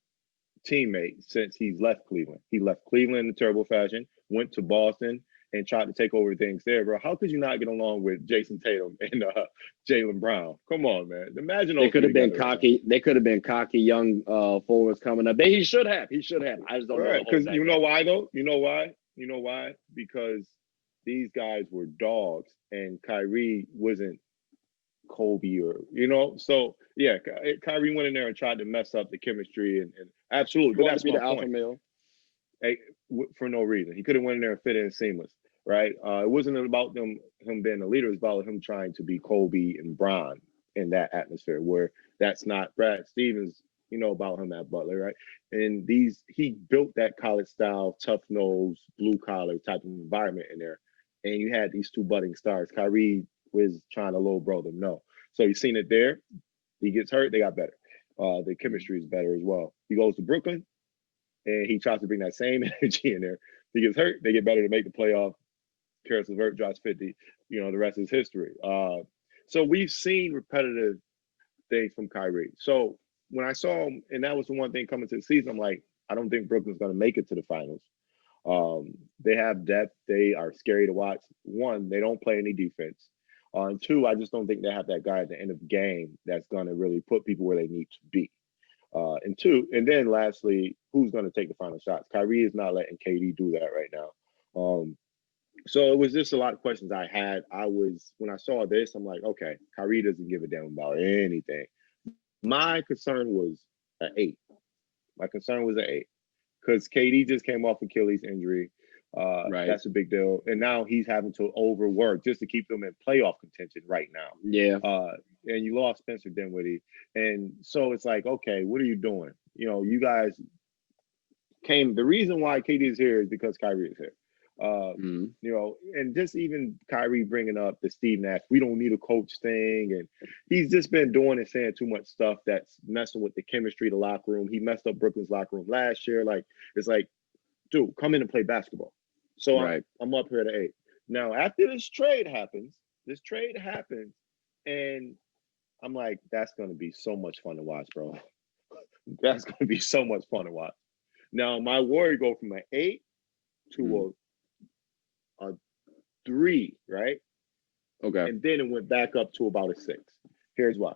teammate since he's left Cleveland. He left Cleveland in a terrible fashion, went to Boston and tried to take over things there, bro. How could you not get along with Jason Tatum and Jaylen Brown? Come on, man. Imagine they could have been cocky. They could have been cocky young forwards coming up. He should have. I just don't know. Because you know why though? You know why? Because these guys were dogs, and Kyrie wasn't Kobe so yeah, Kyrie went in there and tried to mess up the chemistry and absolutely, but that's be my the alpha male. Hey, for no reason. He could have went in there and fit in seamless, right? It wasn't about him being a leader. It was about him trying to be Kobe and Bron in that atmosphere where that's not Brad Stevens. You know about him at Butler, right? And he built that college style, tough nose, blue collar type of environment in there. And you had these two budding stars. Kyrie was trying to low bro them. No. So you've seen it there. He gets hurt, they got better. The chemistry is better as well. He goes to Brooklyn and he tries to bring that same energy in there. He gets hurt, they get better to make the playoff. Karis LeVert drops 50. The rest is history. So we've seen repetitive things from Kyrie. So when I saw him, and that was the one thing coming to the season, I'm like, I don't think Brooklyn's going to make it to the finals. They have depth. They are scary to watch. One, they don't play any defense. And two, I just don't think they have that guy at the end of the game that's going to really put people where they need to be. And then lastly, who's going to take the final shots? Kyrie is not letting KD do that right now. So it was just a lot of questions I had. When I saw this, I'm like, okay, Kyrie doesn't give a damn about anything. My concern was an 8. My concern was an 8 because KD just came off Achilles injury. Right. That's a big deal. And now he's having to overwork just to keep them in playoff contention right now. Yeah. And you lost Spencer Dinwiddie. And so it's like, okay, what are you doing? You guys the reason why KD is here is because Kyrie is here. And just even Kyrie bringing up the Steve Nash, we don't need a coach thing. And he's just been doing and saying too much stuff that's messing with the chemistry of the locker room. He messed up Brooklyn's locker room last year. Like, it's like, dude, come in and play basketball. So I'm up here at 8. Now, after this trade happens, and I'm like, that's going to be so much fun to watch, bro. That's going to be so much fun to watch. Now, my worry go from an 8 to a 3, right? Okay. And then it went back up to about a 6. Here's why.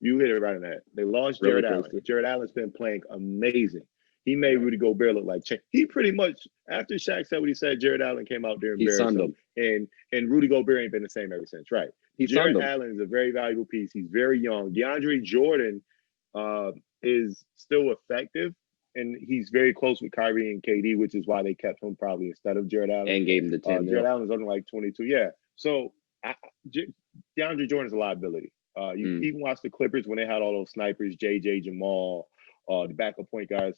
You hit it right in the head. They lost Jared Allen. Jared Allen's been playing amazing. He made Rudy Gobert look like he pretty much, after Shaq said what he said, Jared Allen came out there and embarrassed him. And Rudy Gobert ain't been the same ever since, right? Jared Allen is a very valuable piece. He's very young. DeAndre Jordan is still effective, and he's very close with Kyrie and KD, which is why they kept him probably instead of Jared Allen. And gave him the 10 Jared Allen's only like 22. Yeah. So DeAndre Jordan's a liability. You even watch the Clippers when they had all those snipers, JJ, Jamal, the backup point guys,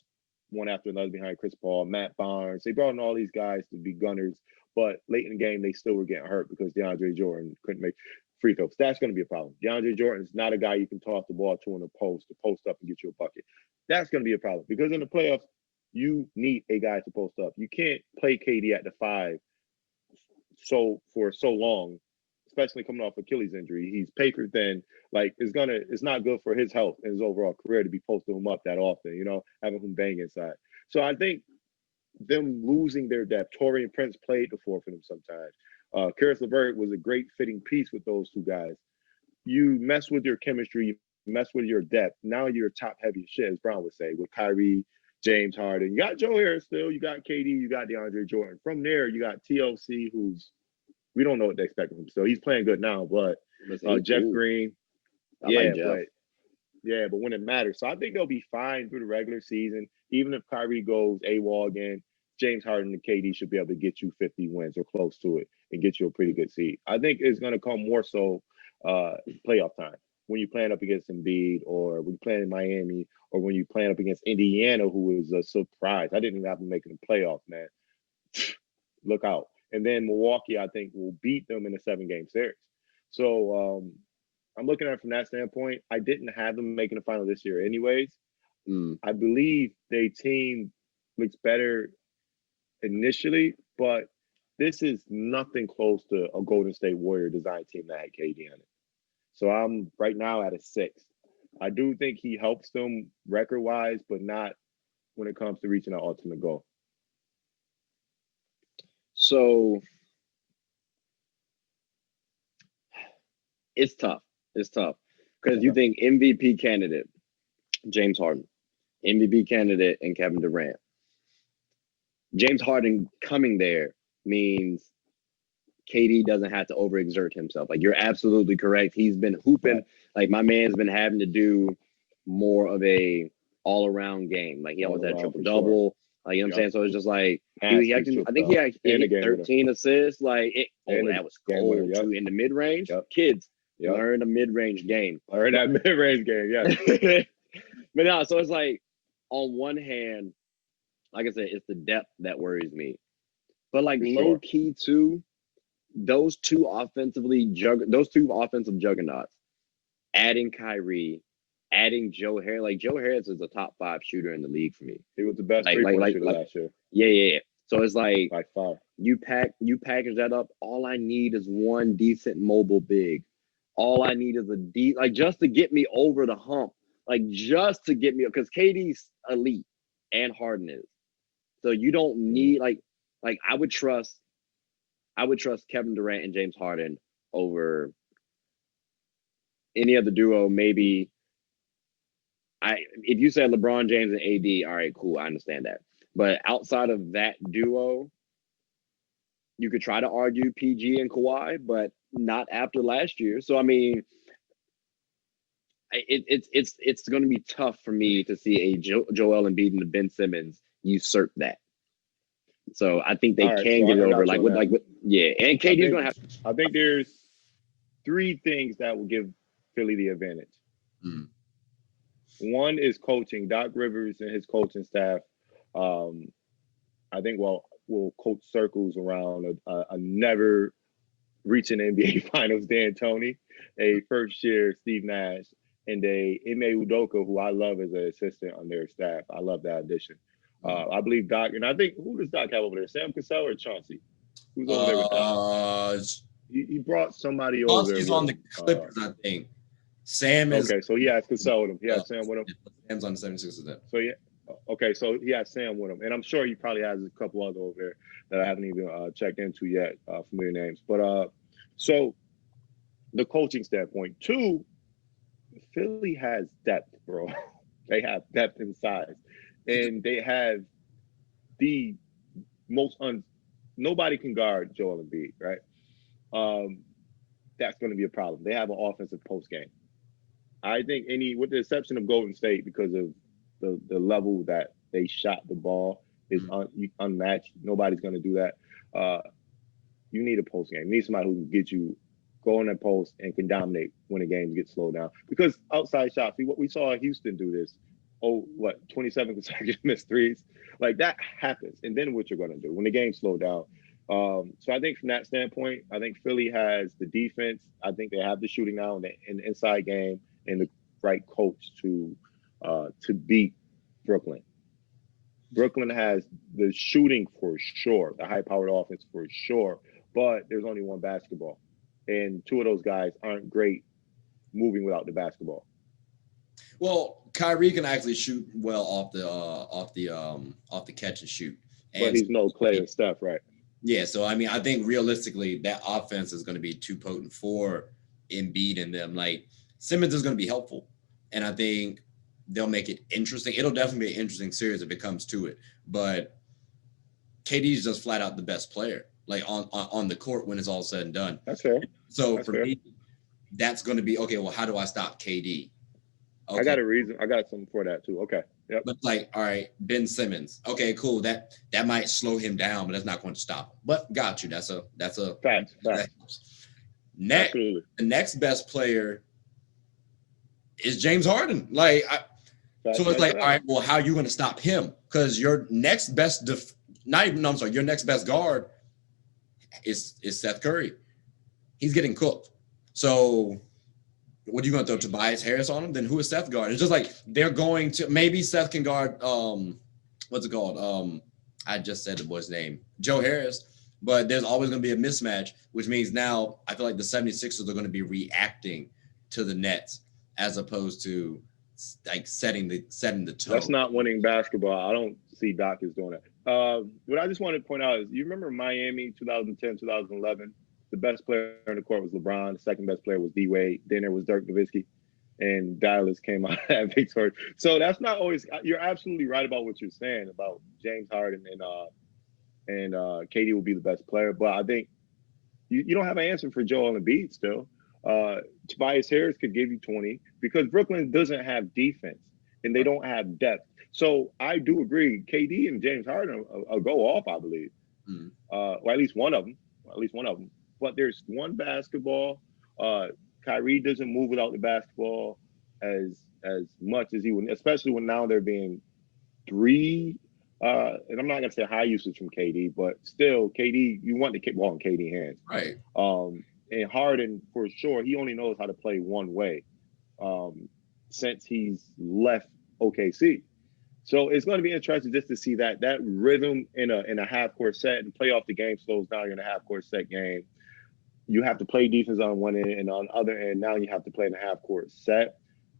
one after another behind Chris Paul, Matt Barnes. They brought in all these guys to be gunners, but late in the game, they still were getting hurt because DeAndre Jordan couldn't make free throws. That's going to be a problem. DeAndre Jordan is not a guy you can toss the ball to in the post to post up and get you a bucket. That's going to be a problem because in the playoffs, you need a guy to post up. You can't play KD at the 5 for so long, especially coming off Achilles injury. He's paper thin. Like it's not good for his health and his overall career to be posting him up that often. Having him bang inside. So I think them losing their depth. Torian Prince played the four for them sometimes. Karis LeVert was a great fitting piece with those two guys. You mess with your chemistry, you mess with your depth. Now you're top heavy as shit, as Brown would say, with Kyrie, James Harden. You got Joe Harris still, you got KD, you got DeAndre Jordan. From there, you got TLC, who's we don't know what they expect of him. So he's playing good now, but Jeff Green, but when it matters. So I think they'll be fine through the regular season. Even if Kyrie goes AWOL again, James Harden and KD should be able to get you 50 wins or close to it and get you a pretty good seed. I think it's going to come more so playoff time when you're playing up against Embiid, or when you're playing in Miami, or when you're playing up against Indiana, who is a surprise. I didn't even have them making the playoffs, man. Look out. And then Milwaukee, I think, will beat them in a 7-game series. So I'm looking at it from that standpoint. I didn't have them making the final this year anyways. I believe their team looks better initially, but this is nothing close to a Golden State Warrior design team that had KD on it. So I'm right now at a 6. I do think he helps them record-wise, but not when it comes to reaching our ultimate goal. So it's tough. Because you think MVP candidate, James Harden, MVP candidate, and Kevin Durant. James Harden coming there means KD doesn't have to overexert himself. Like, you're absolutely correct. He's been hooping. Like, my man's been having to do more of a all-around game. Like, he always had triple-double. Like, you know what I'm saying? So it's just like, I think he had 13 assists. Like, that was cold too in the mid-range. Kids, learn the mid-range game. Learn that mid-range game, yeah. But no, so it's like, on one hand, like I said, it's the depth that worries me. But like low-key too, those two offensive juggernauts, adding Kyrie, adding Joe Harris. Like, Joe Harris is a top 5 shooter in the league for me. He was the best three-point shooter last year. Yeah. So it's like, by far, you package that up. All I need is one decent mobile big. All I need is just to get me over the hump. Like, just to get me, because KD's elite and Harden is. So you don't need like I would trust Kevin Durant and James Harden over any other duo. Maybe if you said LeBron James and AD, all right, cool, I understand that. But outside of that duo, you could try to argue PG and Kawhi, but not after last year. So I mean, it's going to be tough for me to see a Joel Embiid and Ben Simmons usurp that. So I think they can get it over. And KD's going to have. I think there's 3 things that will give Philly the advantage. One is coaching. Doc Rivers and his coaching staff, I think, will coach circles around a never reaching NBA Finals D'Antoni, a first-year Steve Nash, and a Ime Udoka, who I love as an assistant on their staff. I love that addition. I believe Doc, and I think, who does Doc have over there? Sam Cassell or Chauncey? Who's over there with Doc? He brought somebody over there. Chauncey's on the Clippers, I think. Sam is... Okay, so he has Cassell with him. He has Sam with him. Sam's on the 76ers then. So, yeah. Okay, so he has Sam with him. And I'm sure he probably has a couple other over there that I haven't even checked into yet, familiar names. But so the coaching standpoint. 2, Philly has depth, bro. They have depth and size. And they have the most nobody can guard Joel Embiid, right? That's going to be a problem. They have an offensive post game. I think with the exception of Golden State, because of the level that they shot the ball is unmatched. Nobody's going to do that. You need a post game. You need somebody who can get you go on that post and can dominate when the games get slowed down. Because outside shots, we saw Houston do this. 27 consecutive missed threes. Like, that happens. And then what you're going to do when the game slowed down. So I think from that standpoint, I think Philly has the defense. I think they have the shooting now in the inside game and the right coach to beat Brooklyn. Brooklyn has the shooting for sure, the high-powered offense for sure, but there's only one basketball. and two of those guys aren't great moving without the basketball. Well, Kyrie can actually shoot well off the catch and shoot. But And he's no Clay and Steph, right? yeah, so I mean, I think realistically that offense is going to be too potent for Embiid and them. Like Simmons is going to be helpful, and I think they'll make it interesting. It'll definitely be an interesting series if it comes to it. But KD is just flat out the best player, like on the court when it's all said and done. That's fair. So That's for fair. me, that's going to be okay. Well, how do I stop KD? Okay. I got a reason. I got something for that too. Okay. Yep. But like, all right, Ben Simmons. Okay, cool. That might slow him down, but that's not going to stop him. But got you. That's a Facts. Next, Absolutely. the next best player is James Harden. Like, so it's like, all right, well, how are you going to stop him? Because your next best, your next best guard is Seth Curry. He's getting cooked. So what are you going to throw Tobias Harris on him? Then who is Seth guard? It's just like they're going to maybe Seth can guard what's it called? I just said the boy's name, Joe Harris. But there's always going to be a mismatch, which means now I feel like the 76ers are going to be reacting to the Nets as opposed to like setting the tone. That's not winning basketball. I don't see Doc is doing that. What I just want to point out is you remember Miami 2010, 2011? The best player on the court was LeBron. The second best player was D Wade. Then there was Dirk Nowitzki, and Dallas came out at victory. So that's not always. You're absolutely right about what you're saying about James Harden and KD will be the best player. But I think you don't have an answer for Joel Embiid still. Tobias Harris could give you 20 because Brooklyn doesn't have defense and they don't have depth. So I do agree. KD and James Harden will go off, I believe. Or at least one of them. But there's one basketball. Kyrie doesn't move without the basketball as much as he would, especially when now they're being three. And I'm not gonna say high usage from KD, but still, KD, you want the ball in KD hands, right? And Harden, for sure, he only knows how to play one way since he's left OKC. So it's going to be interesting just to see that rhythm in a half court set and play off the game slows down. You're in a half court set game. You have to play defense on one end, and on the other end, now you have to play in a half court set.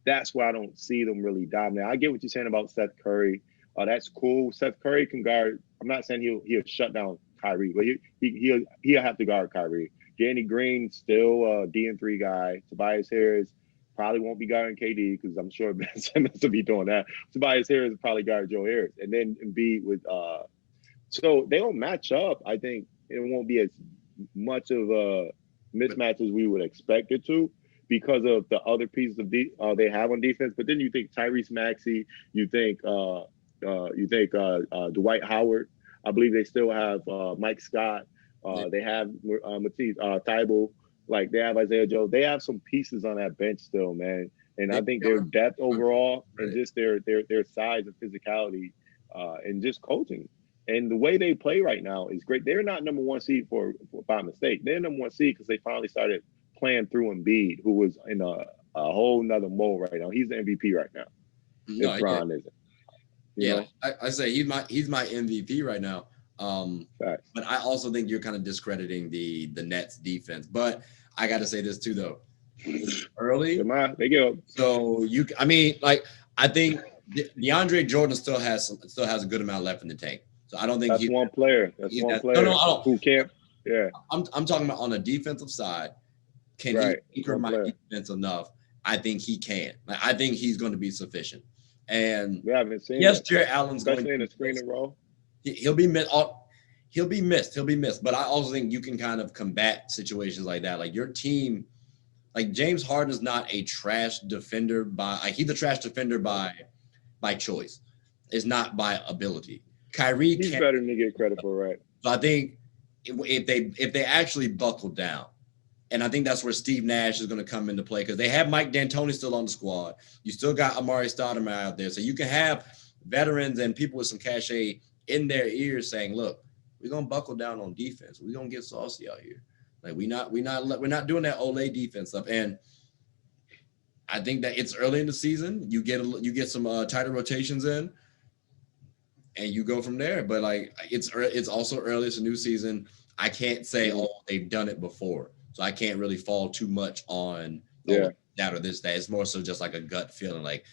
That's why I don't see them really dominate. I get what you're saying about Seth Curry. That's cool. Seth Curry can guard. I'm not saying he'll shut down Kyrie, but he'll have to guard Kyrie. Danny Green still a D&3 guy. Tobias Harris probably won't be guarding KD because I'm sure Ben Simmons will be doing that. Tobias Harris will probably guard Joe Harris, and then Embiid with. So they don't match up. I think it won't be as much of a mismatch as we would expect it to because of the other pieces of they have on defense. But then you think Tyrese Maxey, you think Dwight Howard. I believe they still have Mike Scott. They have Matisse Thybulle. Like they have Isaiah Joe. They have some pieces on that bench still, man. And I think their depth overall and just their size and physicality and just coaching. And the way they play right now is great. They're not number one seed by mistake. They're number one seed because they finally started playing through Embiid, who was in a whole nother mode right now. He's the MVP right now. No, if Bron isn't. Yeah, I say he's my MVP right now. But I also think you're kind of discrediting the Nets defense. But I got to say this too, though. Early, they go. So I think DeAndre Jordan still has a good amount left in the tank. So I don't think that's one player. That's one player. No, who can't. Yeah, I'm talking about on the defensive side. Can he anchor my defense enough? I think he can. I think he's going to be sufficient. And we haven't seen. Yes, Jared Allen's especially going in a screen and roll. He'll be missed. He'll be missed. But I also think you can kind of combat situations like that. Like your team, like James Harden is not a trash defender he's a trash defender by choice. It's not by ability. Kyrie he's better than to get credit for, right? So I think if they actually buckle down, and I think that's where Steve Nash is going to come into play because they have Mike D'Antoni still on the squad. You still got Amari Stoudemire out there, so you can have veterans and people with some cachet in their ears saying, "Look, we're gonna buckle down on defense. We're gonna get saucy out here. Like we're not doing that Olay defense stuff." And I think that it's early in the season. You get some tighter rotations in, and you go from there. But like it's also early. It's a new season. I can't say they've done it before. So I can't really fall too much on that or this, that. It's more so just like a gut feeling. Like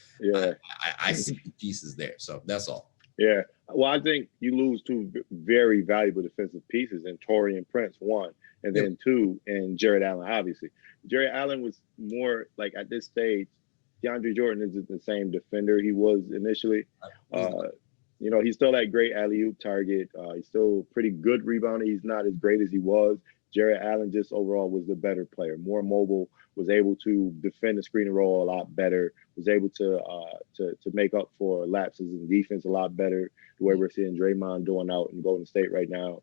I see the pieces there. So that's all. Yeah. Well, I think you lose two very valuable defensive pieces in Torian Prince, one, and then two, and Jared Allen, obviously. Jared Allen was more like at this stage, DeAndre Jordan isn't the same defender he was initially. You know, he's still that great alley-oop target. He's still pretty good rebounder. He's not as great as he was. Jared Allen just overall was the better player, more mobile, was able to defend the screen and roll a lot better, was able to make up for lapses in defense a lot better, the way we're seeing Draymond doing out in Golden State right now.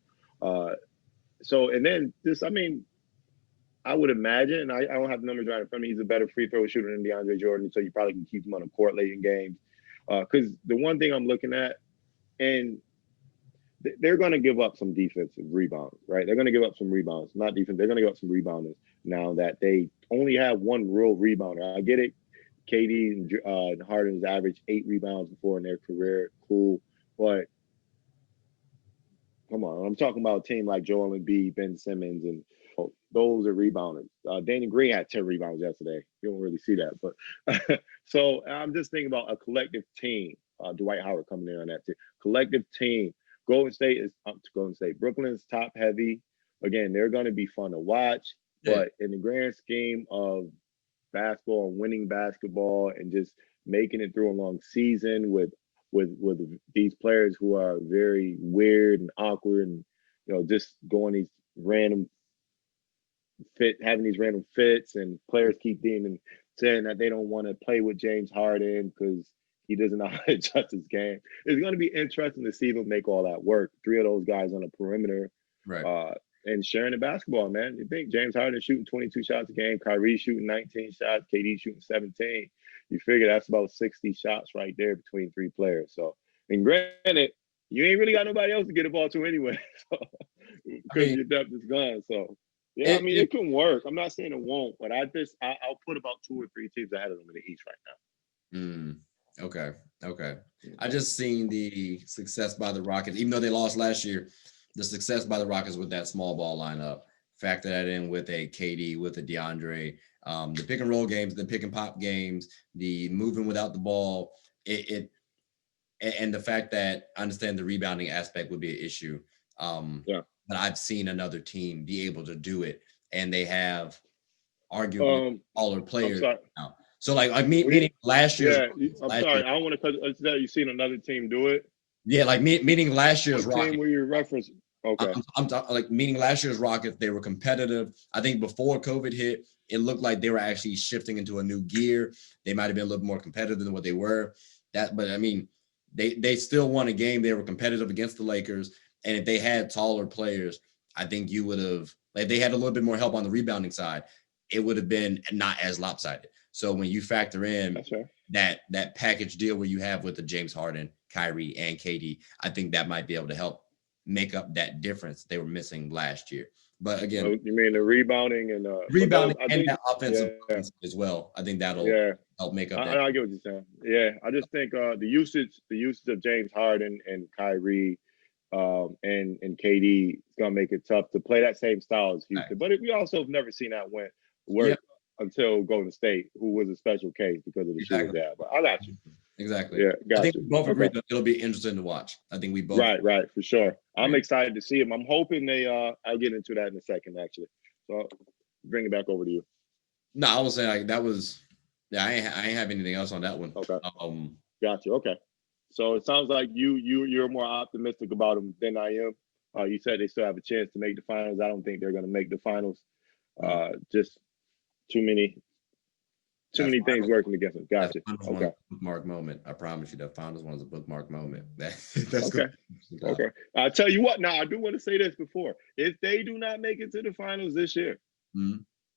So, and then this, I mean, I would imagine, and I don't have the numbers right in front of me, he's a better free throw shooter than DeAndre Jordan, so you probably can keep him on the court late in games. Because the one thing I'm looking at, and they're going to give up some defensive rebounds, right? They're going to give up some rebounds, not defense. They're going to give up some rebounders now that they only have one real rebounder. I get it. KD and Harden's averaged 8 rebounds before in their career. Cool. But come on, I'm talking about a team like Joel Embiid, Ben Simmons, and those are rebounders. Danny Green had 10 rebounds yesterday. You don't really see that. But so I'm just thinking about a collective team. Dwight Howard coming in on that too. Collective team. Golden State is up to Golden State. Brooklyn's top heavy. Again, they're going to be fun to watch. But in the grand scheme of basketball and winning basketball and just making it through a long season with these players who are very weird and awkward and, you know, just going these random having these random fits, and players keep saying that they don't want to play with James Harden because he doesn't know how to adjust his game. It's going to be interesting to see them make all that work. 3 of those guys on the perimeter, and sharing the basketball, man. You think James Harden shooting 22 shots a game, Kyrie shooting 19 shots, KD shooting 17. You figure that's about 60 shots right there between 3 players. So, and granted, you ain't really got nobody else to get the ball to anyway, because your depth is gone. So, yeah, I mean, it can work. I'm not saying it won't, but I'll put about 2 or 3 teams ahead of them in the East right now. Okay. I just seen the success by the Rockets, even though they lost last year, the success by the Rockets with that small ball lineup. Factor that in with a KD, with a DeAndre, the pick and roll games, the pick and pop games, the moving without the ball, and the fact that I understand the rebounding aspect would be an issue. But I've seen another team be able to do it, and they have arguably taller players now. So like meaning last year. Yeah, I'm sorry. I don't want to cut. You've seen another team do it. Yeah, like meaning last year's Rockets. Team where you reference. Okay. I'm talking like meaning last year's Rockets. They were competitive. I think before COVID hit, it looked like they were actually shifting into a new gear. They might have been a little more competitive than what they were. But I mean, they still won a game. They were competitive against the Lakers, and if they had taller players, I think you would have. Like they had a little bit more help on the rebounding side, it would have been not as lopsided. So when you factor in that package deal where you have with the James Harden, Kyrie, and KD, I think that might be able to help make up that difference they were missing last year. But again, you mean the rebounding and that offensive as well. I think that'll help make up. I get what you're saying. Yeah, I just think the usage of James Harden and Kyrie and KD is gonna make it tough to play that same style as Houston. Right. But we also have never seen that work until Golden State, who was a special case because of the shooting there. But I got you. Exactly. Yeah, got I think you. we both agree that it'll be interesting to watch. I think we both. Right, for sure. I'm excited to see them. I'm hoping they. I'll get into that in a second, actually. So I'll bring it back over to you. No, I was saying like that was. Yeah, I ain't have anything else on that one. Okay. Got you. Okay. So it sounds like you're more optimistic about them than I am. You said they still have a chance to make the finals. I don't think they're going to make the finals. Just too many things working against them. Gotcha. Okay. Bookmark moment. I promise you, that finals one is a bookmark moment. That's okay. Good. Okay. I'll tell you what. Now I do want to say this before. If they do not make it to the finals this year,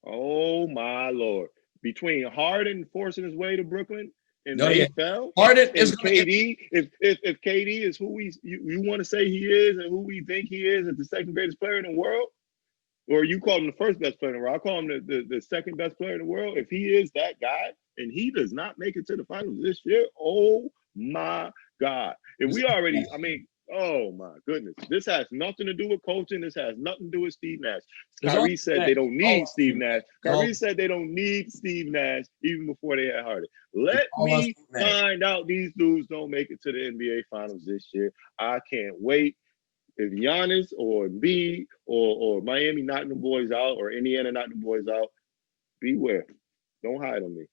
oh my Lord! Between Harden forcing his way to Brooklyn and they fell, Harden is KD. If KD is who you want to say he is and who we think he is the second greatest player in the world. Or you call him the first best player in the world. I call him the second best player in the world. If he is that guy and he does not make it to the finals this year, oh my God. If we already, I mean, Oh my goodness. This has nothing to do with coaching. This has nothing to do with Steve Nash. It's Kyrie said they don't need Steve Nash. Kyrie all, said they don't need Steve Nash even before they had Harden. Let all me find out these dudes don't make it to the NBA Finals this year. I can't wait. If Giannis or Embiid or Miami knocking the boys out or Indiana knocking the boys out, beware. Don't hide on me.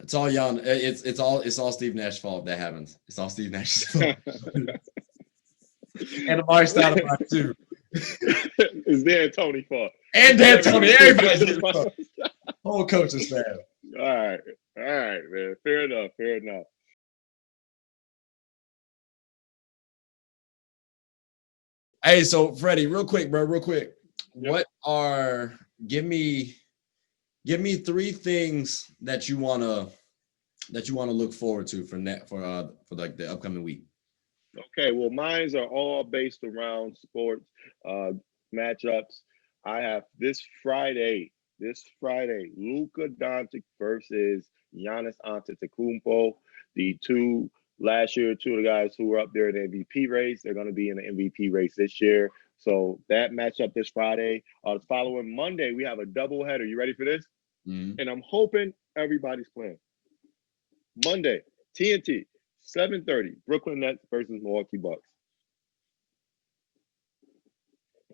It's all Jan. It's all Steve Nash's fault if that happens. It's all Steve Nash's fault. And Amari Stoudemire too. It's D'Antoni fault. And D'Antoni, everybody's fault. Whole coaching staff. All right, man. Fair enough. Hey, so Freddie, real quick. Yep. Give me 3 things that you wanna look forward to for like the upcoming week. Okay, well, mines are all based around sports matchups. I have this Friday, Luka Doncic versus Giannis Antetokounmpo, the two last year, 2 of the guys who were up there in the MVP race. They're going to be in the MVP race this year. So that matchup this Friday. The following Monday, we have a doubleheader. You ready for this? Mm-hmm. And I'm hoping everybody's playing. Monday, TNT, 7:30, Brooklyn Nets versus Milwaukee Bucks.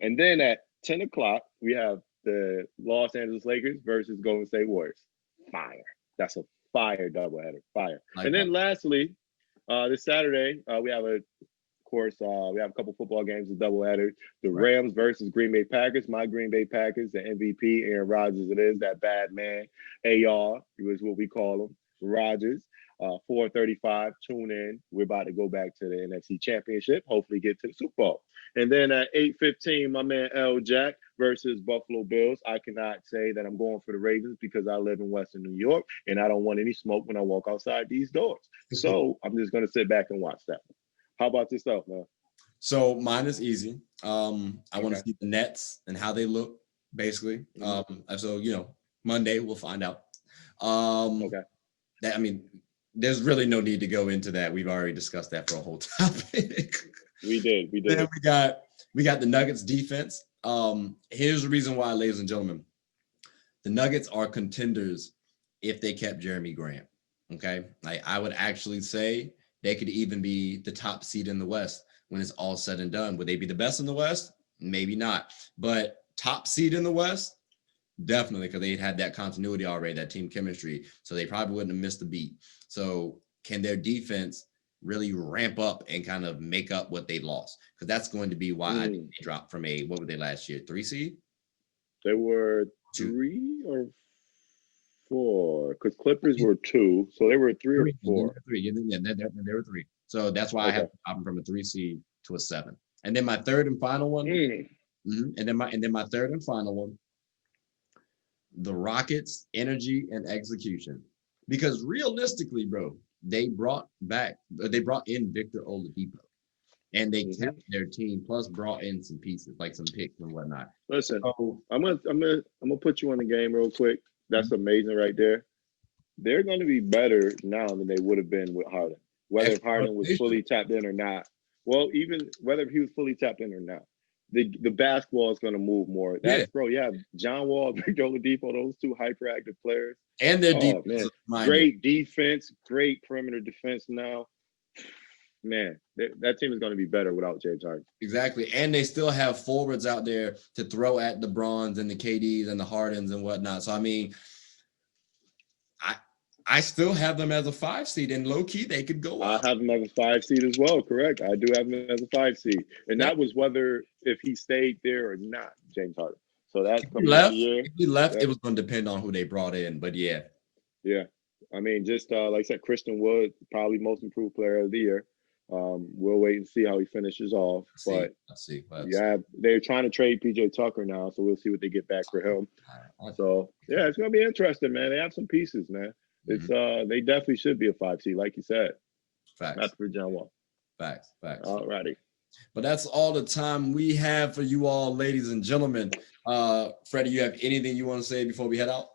And then at 10 o'clock, we have the Los Angeles Lakers versus Golden State Warriors. Fire. That's a fire doubleheader. Fire. And then lastly, this Saturday, we have a couple football games, a doubleheader. The Rams versus Green Bay Packers. My Green Bay Packers, the MVP, Aaron Rodgers, it is, that bad man. AR, is what we call him. Rodgers. 4:35, tune in. We're about to go back to the NFC Championship, hopefully get to the Super Bowl. And then at 8:15, my man L. Jack versus Buffalo Bills. I cannot say that I'm going for the Ravens because I live in Western New York and I don't want any smoke when I walk outside these doors. So I'm just going to sit back and watch that. How about yourself, man? So mine is easy. I want to see the Nets and how they look, basically. So, Monday we'll find out. There's really no need to go into that. We've already discussed that for a whole topic. We did. Then we got the Nuggets defense. Here's the reason why, ladies and gentlemen. The Nuggets are contenders if they kept Jeremy Grant. Okay? I would actually say they could even be the top seed in the West when it's all said and done. Would they be the best in the West? Maybe not. But top seed in the West? Definitely, because they had that continuity already, that team chemistry. So they probably wouldn't have missed a beat. So can their defense really ramp up and kind of make up what they lost? Because that's going to be why I think they dropped from what were they last year? 3 seed? They were 3 or 4, because Clippers were 2, so they were 3 or 4. 3. Yeah, they were 3. So that's why I have to drop them from a 3 seed to a 7. And then my third and final one. And then my third and final one. The Rockets' energy and execution. Because realistically, bro, they brought in Victor Oladipo, and they kept their team, plus brought in some pieces, like some picks and whatnot. Listen, I'm gonna put you on the game real quick. That's amazing right there. They're going to be better now than they would have been with Harden. Whether Harden was fully tapped in or not. Well, even whether he was fully tapped in or not. The basketball is going to move more. John Wall, Victor Oladipo, those 2 hyperactive players. And their defense. Great defense, great perimeter defense now. Man, that team is going to be better without James Harden. Exactly. And they still have forwards out there to throw at the Brons and the KDs and the Hardens and whatnot. So, I mean, I still have them as a 5 seed, and low key they could go up. I have them as a 5 seed as well. Correct. I do have them as a 5 seed, and that was whether if he stayed there or not, James Harden. So that's coming if he left, it was going to depend on who they brought in. But yeah. I mean, just like I said, Christian Wood, probably most improved player of the year. We'll wait and see how he finishes off. Let's see. They're trying to trade PJ Tucker now, so we'll see what they get back for him. So it's gonna be interesting, man. They have some pieces, man. It's they definitely should be a 5 seed, like you said. Facts. Not for John Wall. Facts. All righty. But that's all the time we have for you all, ladies and gentlemen. Freddie, you have anything you want to say before we head out?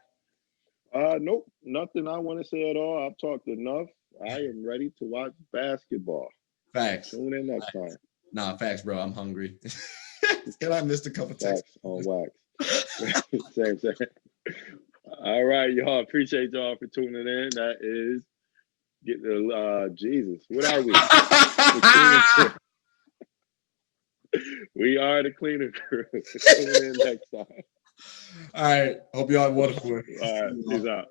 Nope, nothing I want to say at all. I've talked enough. I am ready to watch basketball. Facts. Tune in next time. Nah, facts, bro. I'm hungry. And I missed a couple texts. Facts on wax. Same. All right, y'all. Appreciate y'all for tuning in. That is get the Jesus. What are we? The cleaning crew. We are the cleaning crew. Tune in next time. All right. Hope y'all have a wonderful one. All right. Peace out.